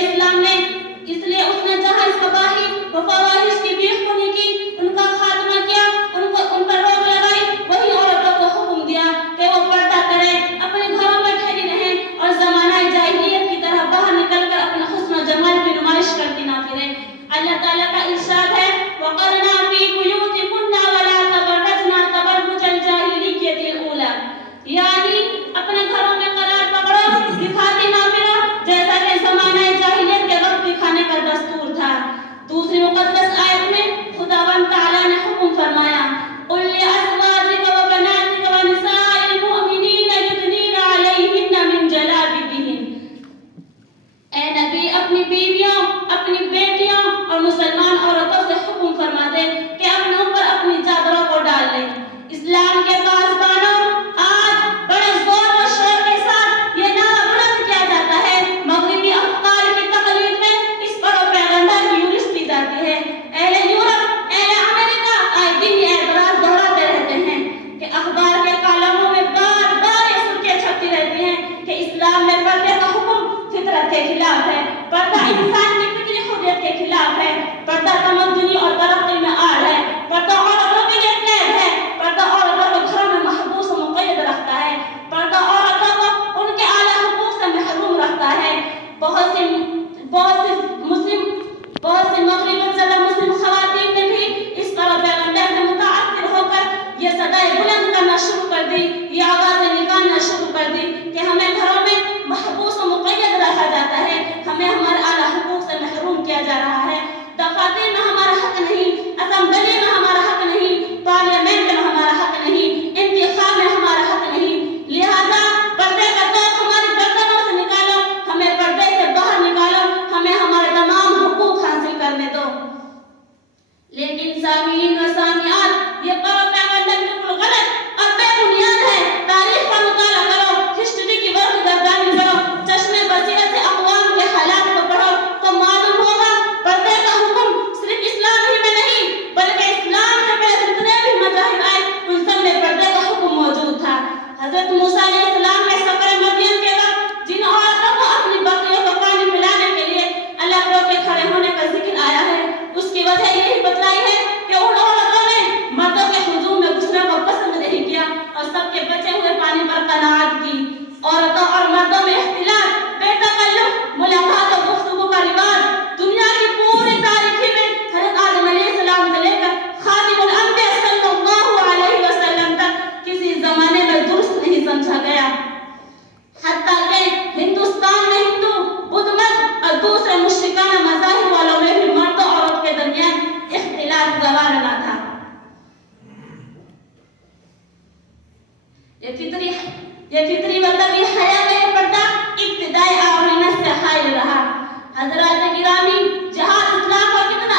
اس نے جہاں اس قباحی و فواحش کی بیخ کنی کی، ان کا خاتمہ کیا، ان پر روک لگائی. وہی عورتوں کو حکم دیا کہ وہ پردہ کریں، اپنے گھروں میں ٹھہری رہیں اور زمانہ جاہلیت کی طرح باہر نکل کر اپنا حسن و جمال کی نمائش کرتی نہ پھریں. اللہ تعالیٰ کا ارشاد ہے وَقَرْنَا فِي بُيُوتِكُنَّ وَلَا تَبَرَّجْنَا تَبَرُّجَ الْجَاهِلِيَّةِ الْأُولَىٰ. یعنی اپنے گھروں میں قرار پکڑو، دکھاتی نہ پھرو جیسا کہ زمانہ جاہلیت کے وقت دکھانے کا دستور تھا. دوسری مقدس آیت میں خداوند تعالیٰ نے حکم فرمایا قُلْ لِأَزْوَاجِكَ وَبَنَاتِكَ وَنِسَاءِ الْمُؤْمِنِينَ يُدْنِينَ عَلَيْهِنَّ مِنْ جَلَابِيبِهِنَّ. اے نبی اپنی بیویوں، اپنی بیٹیوں اور مسلمان عورتوں سے حکم فرما دے کہ اپنے اوپر اپنی چادروں کو ڈال لیں. اسلام کے پاسبانوں، آج بڑے زور و شور کے ساتھ یہ نعرہ بلند کیا جاتا ہے، مغربی افکار کی تقلید میں اس پر پیغمبر کی یورش دی جاتی ہے. اہل یورپ، اہل امریکہ آئے دن یہ اعتراض دہراتے رہتے ہیں کہ اخبار کے کالموں میں بار بار یہ سرخیاں چھپتی رہتی ہیں کہ اسلام میں پردے کا حکم فطرت کے خلاف ہے، پردہ انسان کی فطری حریت کے خلاف ہے، پردہ تمدنی اور ترقی میں آڑ ہے، پردہ عورتوں کے لیے قید ہے، پردہ عورتوں کو گھروں میں محبوس و مقید رکھتا ہے، پردہ عورتوں کو ان کے اعلیٰ حقوق سے محروم رکھتا ہے. بہت سی مغرب زدہ مسلم خواتین نے بھی اس پر پیغمبر سے متاثر ہو کر یہ صدائے بلند کرنا شروع کر دی، یہ آوازیں نکالنا شروع کر دی کہ ہمیں گھروں میں محبوس و مقید رکھا جاتا ہے، ہمیں ہمارے اعلیٰ حقوق سے محروم کیا جا رہا ہے. دفاتر میں ہمارا حق نہیں، اسمبلی میں ہمارا حق نہیں، پارلیمنٹ میں ہمارا حق نہیں، انتخاب میں ہمارا حق نہیں. لہذا پردے کا توق ہماری گردنوں سے نکالو، ہمیں پردے سے باہر نکالو، ہمیں ہمارے تمام حقوق حاصل کرنے دو. لیکن سامعین و سامعات، یہ پروپیگنڈا بالکل غلط اور بے بنیاد ہے. تاریخ کا مطالعہ کرو، ہسٹری کی ورق گردانی کرو، چشمے بصیرت سے اقوام کے حالات کو پڑھو تو معلوم ہوگا پردے کا حکم صرف اسلام ہی میں نہیں بلکہ اسلام سے پہلے جتنے بھی مذاہب آئے ان سب میں پردے کا حکم موجود تھا. حضرت موسیٰ علیہ السلام کے سفر مدین کے وقت جن عورتوں کو اپنی بکریوں کو پانی پلانے کے لیے اللہ رو کے کھڑے ہونے کا ذکر آیا ہے، اس کی وجہ یہی بتلائی ہے کہ ان عورتوں نے مردوں کے ہجوم میں گھسنے کو پسند نہیں کیا اور سب کے بچے ہوئے پانی پر قناعت کی. عورتوں اور مردوں میں اختلاط، بے تکلف، ملاقات اور گفتگو کا رواج دنیا کی پوری تاریخی میں حضرت آدم علیہ السلام سے لے کر خاتم الانبیاء صلی اللہ علیہ وسلم تک کسی زمانے میں درست نہیں سمجھا گیا. حتیٰ کہ ہندوستان میں ہندو، بدھ مت اور دوسرے مشرکانہ مذاہب والوں میں بھی مرد و عورت کے درمیان اختلاط گوارا نہ تھا. یہ فطری و طبعی حیا کا یہ پردہ ابتدائی آفرینت سے حائل رہا. حضرات گرامی، جہاد اسلام کو کتنا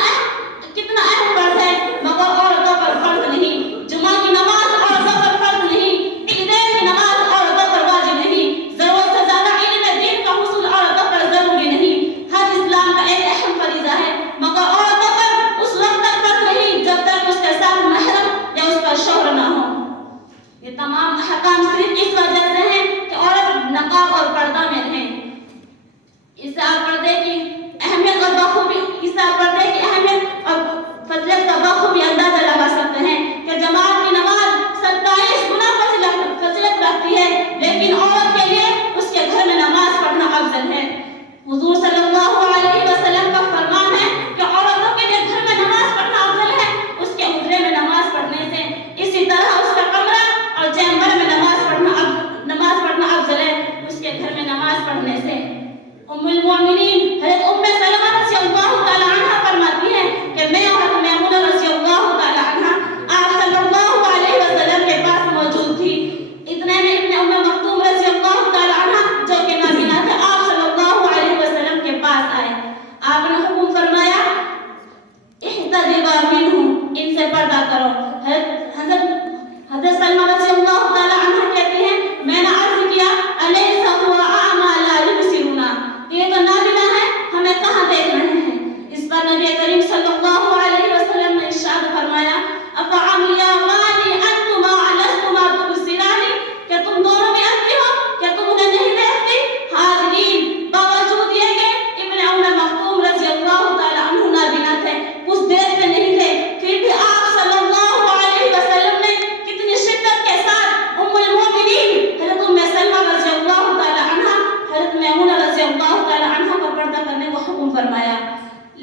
نبی کریم صلی اللہ علیہ وسلم نے ارشاد فرمایا افعمیاانی انتما لستما تبصرانی، کیا تم دونوں میں اندھی ہو، کیا تم انہیں نہیں دیکھتی؟ حاضرین، باوجود یہ کہ ابن عمر مختوم رضی اللہ تعالی عنہ نابینا تھے، کچھ دیکھتے نہیں تھے، پھر بھی آپ صلی اللہ علیہ وسلم نے کتنی شدت کے ساتھ ام المومنین حضرت ام سلمہ رضی اللہ تعالی عنہ، حضرت میمونہ رضی اللہ تعالی عنہ کا پردہ کرنے کو حکم فرمایا۔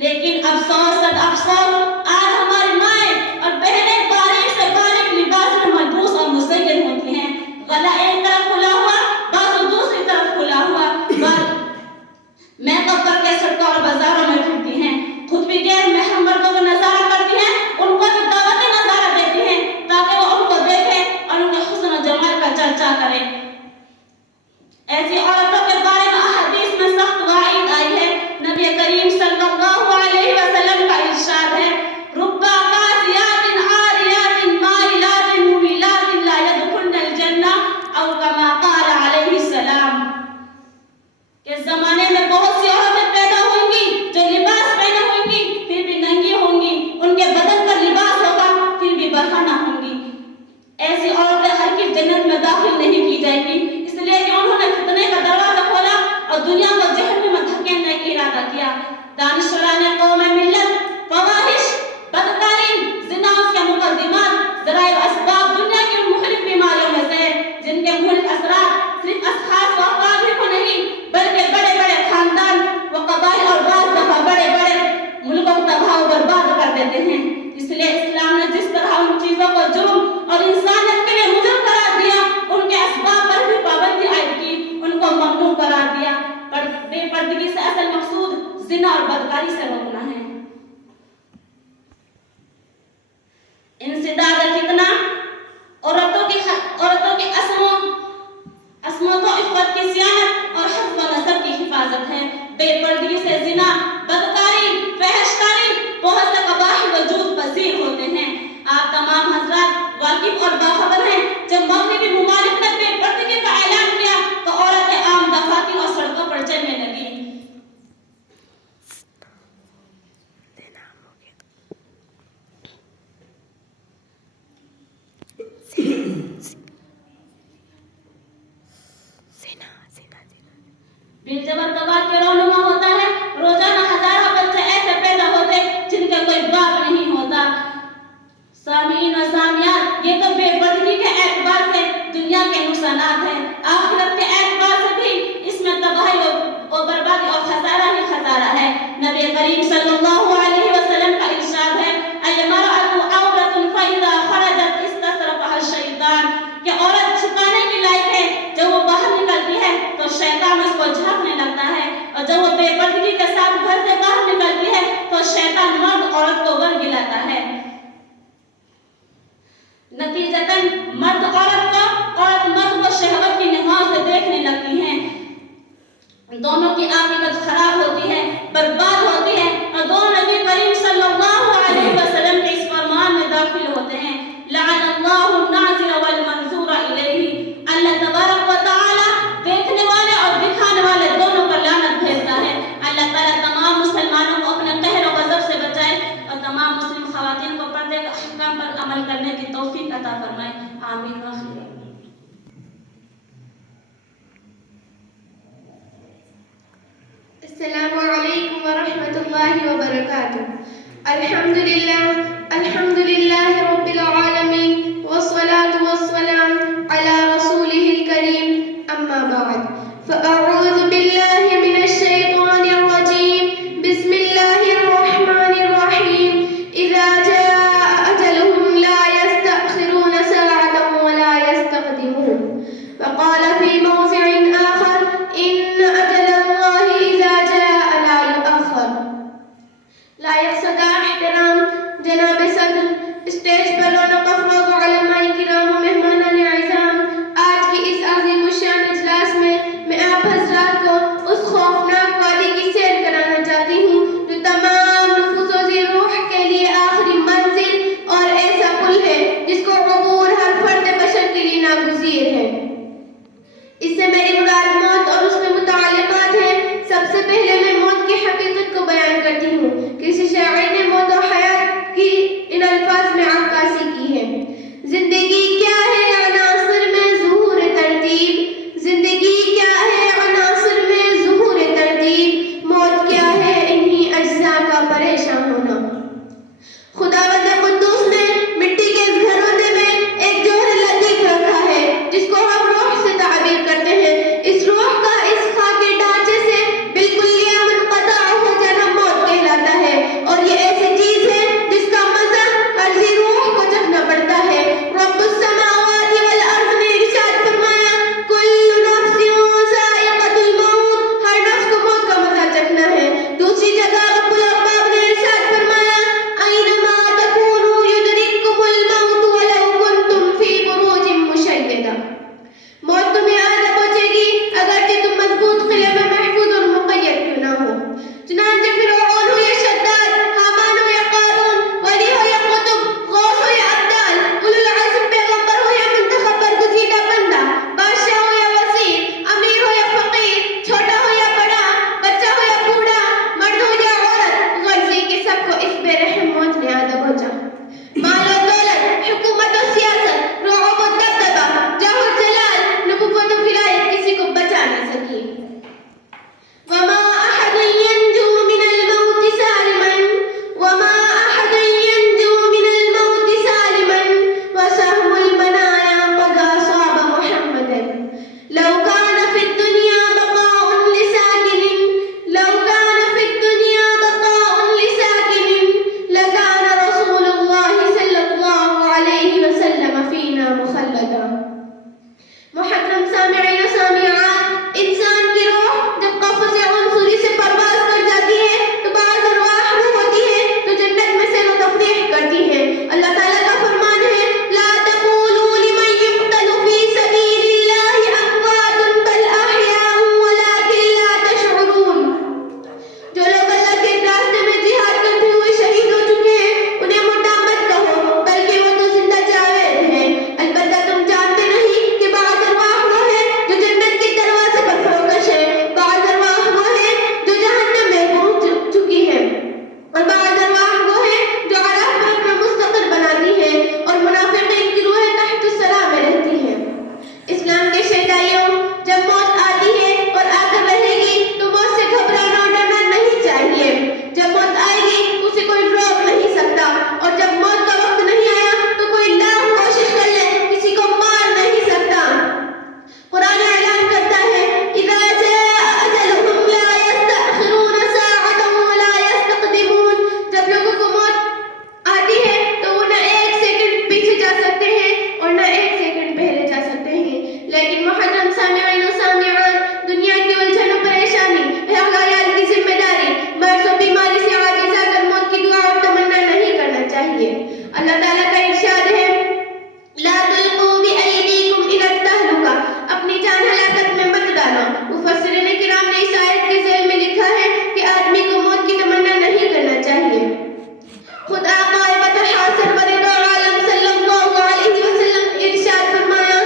لیکن افسوس صد افسوس، آج ہماری مائیں اور بہنیں باریک سے باریک لباس میں ملبوس اور مزین ہوتی ہیں، گلا ایک طرف کھلا ہوا، بازو دوسری طرف کھلا ہوا، میک اپ کر کے سڑکوں اور بازاروں میں پھرتی ہیں، خود بھی غیر محرم مردوں کو نظارہ کرتی ہیں، ان کو بھی دعوت نظارہ دیتی ہیں تاکہ وہ ان کو دیکھیں اور ان کے حسن و جمال کا چرچا کریں۔ ایسی عورتوں کے بارے میں احادیث میں سخت وعید آئی ہے۔ نبی کریم صلی اللہ علیہ وسلم کا ارشاد ہے رب قاسیات عاریات مائلات ممیلات لا يدخلن الجنہ، او کما قال علیہ السلام، کہ زمانے میں بہت سی عورتیں پیدا ہوں گی جو لباس پہنے ہوں گی پھر بھی ننگی ہوں گی، ان کے بدن پر لباس ہوگا پھر بھی برہنہ نہ ہوں گی۔ ایسی عورتیں ہر کی جنت میں داخل نہیں کی جائیں گی، اس لیے کہ انہوں نے فتنے کا دروازہ کھولا اور دنیا کو جہنم میں دھکیلنے کا ارادہ کیا۔ دانشوران قوم ملت، فواحش، بدکاری، زنا اس کے مقدمات، ذرائع اسباب دنیا کی ان مختلف بیماریوں میں سے جن کے مہلک اثرات صرف اشخاص و افراد ہی کو نہیں بلکہ بڑے بڑے خاندان و قبائل اور بعض دفعہ بڑے بڑے ملکوں کو تباہ و برباد کر دیتے ہیں۔ اس لیے اسلام نے جس طرح ان چیزوں کو جرم اور انسانیت کے لیے مجرم قرار دیا، ان کے اسباب پر بھی پابندی عائد کی، ان کو ممنوع قرار دیا۔ بے پردگی سے اصل مقصود زنا اور بدکاری سے روکنا ہے۔ انسداد فتنہ عورتوں کی عصمت و عفت کی صیانت اور حسب و نسب کی حفاظت ہے۔ بے پردگی سے زنا، بدکاری، فحشکاری، بہت سے قباحی وجود پذیر ہوتے ہیں۔ آپ تمام حضرات واقف اور باخبر ہیں، جب مغربی ممالک نے بے پردگی کا اعلان کیا تو عورتیں عام دفاتر اور سڑکوں پر چلنے لگیں۔ بے جبر دبا کے رونما ہوتا ہے، روزانہ ہزاروں بچے ایسے پیدا ہوتے جن کا کوئی باپ نہیں ہوتا۔ سامعین و سامعات، یہ تو بے پردگی کے اعتبار سے دنیا کے نقصانات ہیں، آخرت کے اعتبار سے بھی اس میں تباہی و بربادی اور خسارہ ہی خسارہ ہے۔ نبی کریم صلی اللہ علیہ وسلم کا ارشاد ہے المرأة عورة فإذا خرجت استشرفها الشیطان، کہ عورت چھپانے کی لائق ہے، جب وہ باہر نکلتی ہے تو شیطان اس کو جھانکنے لگتا ہے، اور جب وہ بے پردگی کے ساتھ گھر سے باہر نکلتی ہے تو شیطان مرد عورت کو ور گلاتا ہے۔ نتیجتاً مرد عورت کو، عورت مرد کو شہوت کی نگاہوں سے دیکھنے لگتی ہیں، دونوں کی عاقبت خراب ہوتی ہے، برباد ہوتی ہے، اور دونوں نبی کریم صلی اللہ علیہ وسلم کے اس فرمان میں داخل ہوتے ہیں لعن اللہ الناظر والمنظور الیہ، اللہ تبارک و تعالی دیکھنے والے اور دکھانے والے دونوں پر لعنت بھیجتا ہے۔ اللہ تعالیٰ تمام مسلمانوں کو اپنے قہر و غضب سے بچائے اور تمام مسلم خواتین کو پردے کے احکام پر عمل کرنے کی توفیق عطا فرمائے، آمین و السلام علیکم ورحمۃ اللہ وبرکاتہ۔ الحمد للہ رب العالمین والصلاة والسلام علی رسولہ الکریم، اما بعد فاعوذ باللہ من الشیطان الرجیم، بسم اللہ الرحمن الرحیم، اذا جاء اجلهم لا يستأخرون ساعة ولا يستقدمون۔ وقال في موضع آخر ان اجل اللہ اذا جاء لا يؤخر۔ لائق صدا احترام جناب صدر، اسٹیج پر رونق افروز علماء کرام و مہمانان اعظام، آج کی اس عظیم الشان اجلاس میں آپ حضرات کو اس خوفناک وادی کی سیر کرانا چاہتی ہوں جو تمام نفوس و ذی روح کے لیے آخری منزل اور ایسا پل ہے جس کو عبور ہر فرد بشر کے لیے ناگزیر ہے۔ اس سے میری مراد موت اور اس میں متعلقات ہیں۔ سب سے پہلے میں موت کی حقیقت کو بیان کرتی ہوں۔ کسی اللہ تعالیٰ کا ارشاد ہے لا تلقوا بأيديكم إلى التهلكة، اپنی جان ہلاکت میں مت ڈالو. مفسرین کرام نے اس آیت کے ذیل میں لکھا ہے کہ آدمی کو موت کی تمنا نہیں کرنا چاہیے. خود آقا حاصل ورضا عالم صلی اللہ علیہ وسلم ارشاد فرمایا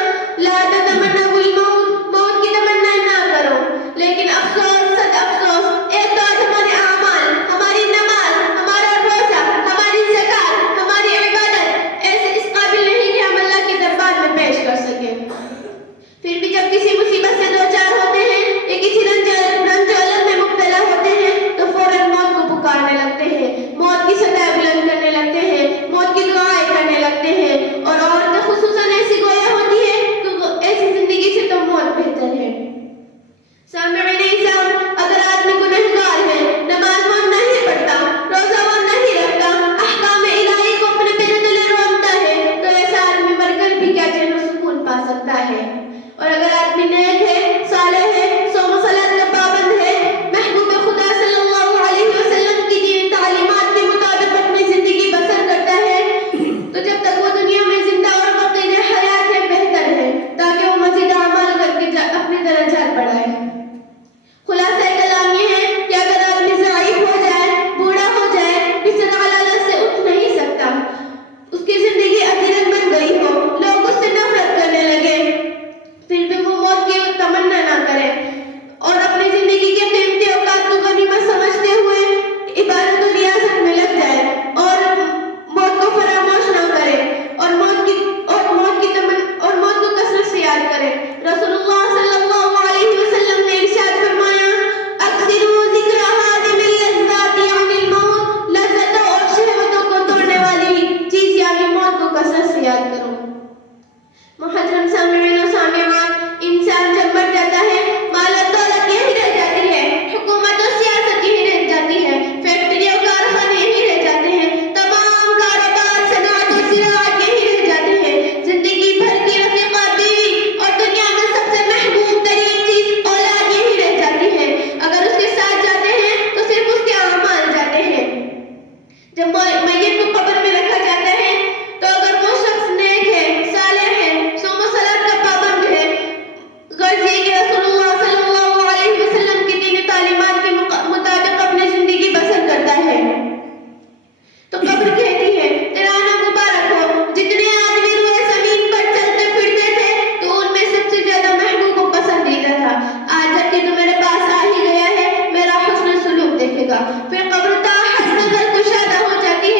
لا تتمنوا الموت، موت کی تمنا نہ کرو. لیکن افسوس صد افسوس، ایک تو آج ہمارے اعمال، ہماری نماز، ہمارا روزہ، ہماری زکات، ہماری عبادت ایسے اس قابل نہیں کہ ہم اللہ کے دربار میں پیش کر سکیں. پھر بھی جب کسی مصیبت سے دوچار ہوتے ہیں یا کسی رنج و الم میں مبتلا ہوتے ہیں تو فوراً موت کو پکارنے لگتے ہیں، موت کی صدائیں بلند کرنے لگتے ہیں، موت کی دعائیں کرنے لگتے ہیں. اور عورتیں خصوصاً ایسی گویا ہوتی ہے کہ ایسی زندگی سے تو موت بہتر ہے. سامعین اعزام، اگر آدمی گنہگار ہے، نماز وہ نہیں پڑھتا، روزہ وہ نہیں رکھتا، احکام الہی کو اپنے پیروں تلے رونتا ہے، تو ایسا آدمی مر کر بھی کیا چین و سکون پا سکتا ہے. اور اگر آدمی نیک ہے، صالح ہے، صوم و صلاۃ کا پابند ہے، محبوب خدا صلی اللہ علیہ وسلم کی دینی تعلیمات کے مطابق اپنی زندگی بسر کرتا ہے، تو جب تک وہ دنیا میں زندہ اور باقی حیات ہے بہتر ہے، تاکہ وہ مزید اعمال کر کے اپنے درجات بڑھائے. خلاصہ کلام یہ ہے کہ اگر آدمی ضعیف ہو جائے، بوڑھا ہو جائے، بستر علالت سے اٹھ نہیں سکتا، اس کی زندگی ادھیرن بن گئی ہو، لوگ اس سے نفرت کرنے لگے، پھر بھی وہ موت کی تمنا نہ کرے اور اپنی زندگی کے قیمتی اوقات کو غنیمت سمجھتے ہوئے عبادت و ریاضت میں لگ جائے اور موت کو فراموش نہ کرے اور موت کو کثرت سے یاد کرے. رسول اللہ صلی اللہ علیہ وسلم نے ارشاد فرمایا اکثروا ذکر ہادم اللذات یعنی الموت، لذتوں اور شہوتوں کو توڑنے والی چیز یعنی موت کو کثرت سے یاد کرو. محترم سامعین و سامعات، انسان جب مر جاتا ہے مال و دولت یہی رہ جاتی ہے، حکومت و سیاست یہی رہ جاتی ہے، فیکٹری و کارخانے یہی رہ جاتے ہیں، تمام کاروبار، صنعت و زراعت یہی رہ جاتے ہیں. زندگی بھر کی رفیقہ، بیوی اور دنیا میں سب سے محبوب ترین چیز اولاد یہی رہ جاتی ہے. اگر اس کے ساتھ جاتے ہیں تو صرف اس کے اعمال جاتے ہیں. جب میت کو قبر میں رکھا جاتا ہے تو اگر وہ شخص نیک ہے، صالح ہے، صوم و صلاۃ کا پابند ہے، غرض یہ کہ رسول اللہ صلی اللہ علیہ وسلم کی دینی تعلیمات کے مطابق اپنی زندگی بسر کرتا ہے، تو قبر کہتی ہے تیرا مبارک ہو. جتنے آدمی روئے زمین پر چلتے پھرتے تھے تو ان میں سب سے زیادہ محبوب و پسندیدہ تھا. آج جب کہ تو میرے پاس آ ہی گیا ہے، میرا حسن سلوک دیکھے گا. پھر قبر تا حد نظر کشادہ ہو جاتی ہے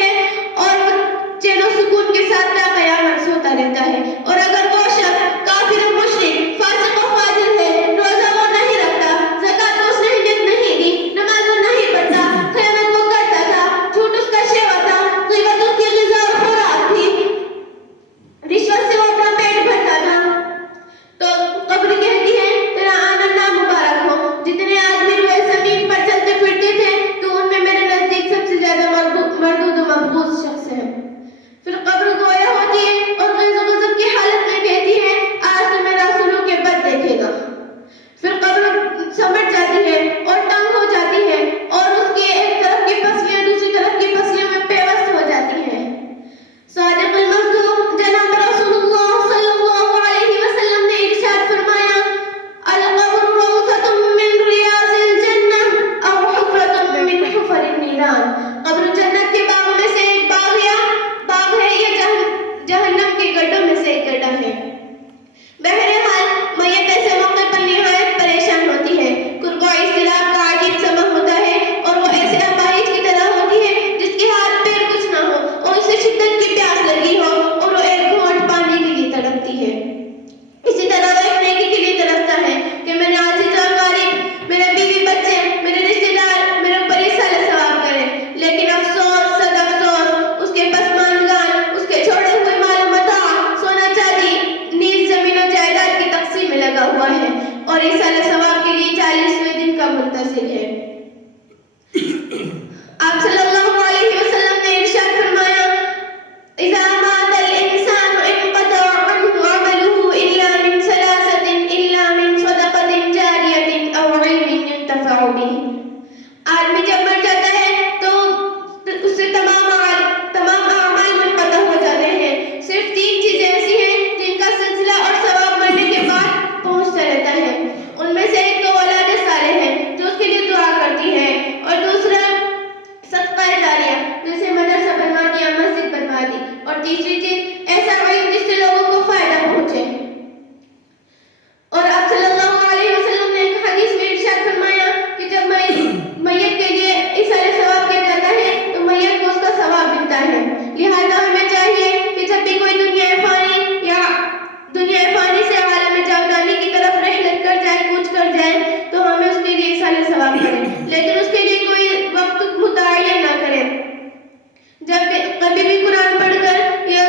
کبھی بھی قرآن پڑھ کر یا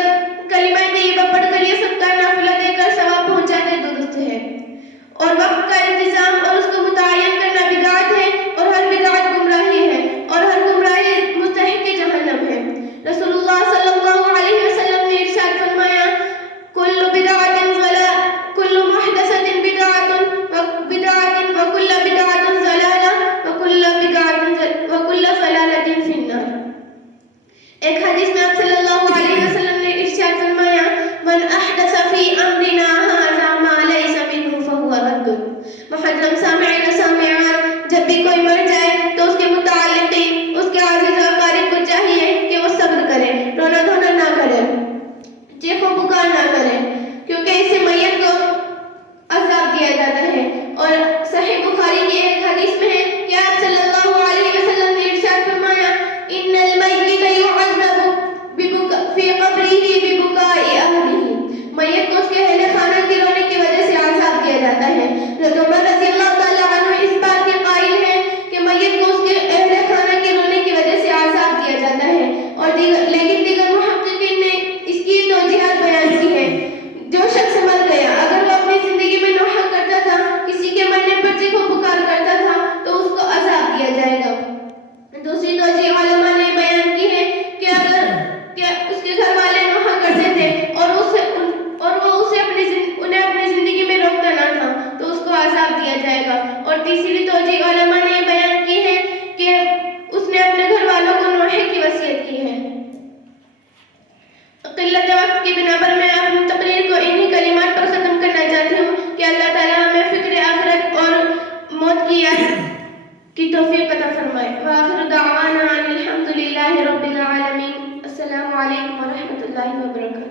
کلمہ طیبہ پڑھ کر یہ سب کا نافلہ دے کر ثواب پہنچانا درست ہے، اور وقت کا انتظام اور اس کو متعین کرنا بدعت ہے، اور ہر بدعت گمراہی ہے، اور ہر گمراہی مستحق جہنم ہے۔ رسول اللہ صلی اللہ علیہ وسلم نے ارشاد فرمایا، کل بدعت ضلالہ، کل محدثۃ بدعۃ وکل بدعۃ ضلالہ وکل ضلالۃ فی النار۔ ایک حدیث میں آپ صلی اللہ علیہ وسلم نے ارشاد فرمایا، من احدث فی امرنا ھذا ما لیس منہ فہو رد۔ محترم سامعین و سامعات، جب بھی کوئی مر جائے تو اس کے متعلقین، اس کے عزیز و اقارب کو چاہیے کہ وہ صبر کرے، رونا دھونا نہ کرے، چیخ و پکار نہ کرے، کیونکہ اس سے میت کو عذاب دیا جاتا ہے۔ اور صحیح بخاری کی ایک حدیث میں ہے کہ آپ صلی اللہ علیہ وسلم نے ارشاد فرمایا، ان المیت یعذب فی قبرہ ببکاء اہلہ۔ میت کو اس کے اہل خانہ کی رونے کی وجہ سے عذاب دیا جاتا ہے۔ حضرت عمر رضی اللہ تعالیٰ عنہ اس بات کے قائل ہیں کہ میت کو اس کے اہل خانہ کی رونے کی وجہ سے عذاب دیا جاتا ہے، اور لیکن دیگر محققین نے اس کی توجیحات بیان کی ہے۔ جو شخص مر گیا، اگر وہ اپنی زندگی میں نوحہ کرتا تھا، کسی کے مرنے پر چیخ و پکار کرتا تھا، تو اس کو عذاب دیا جائے گا۔ دوسری توجیہ علماء نے بیان کی ہے کہ اگر اس کے گھر والے نوحہ کرتے تھے اور وہ انہیں اپنی زندگی میں روکتا نہ تھا، تو اس کو عذاب دیا جائے گا۔ اور تیسری توجیہ علماء نے بیان کی ہے کہ اس نے اپنے گھر والوں کو نوحے کی وصیت کی ہے۔ قلت وقت کی بنا پر میں اپنی تقریر کو انہی کلمات پر ختم کرنا چاہتی ہوں کہ اللہ تعالیٰ ہمیں فکر آخرت اور موت کی یاد کی توفیق عطا فرمائے۔ وآخر دعوانا ان الحمد للہ رب العالمین۔ السلام علیکم ورحمۃ اللہ وبرکاتہ۔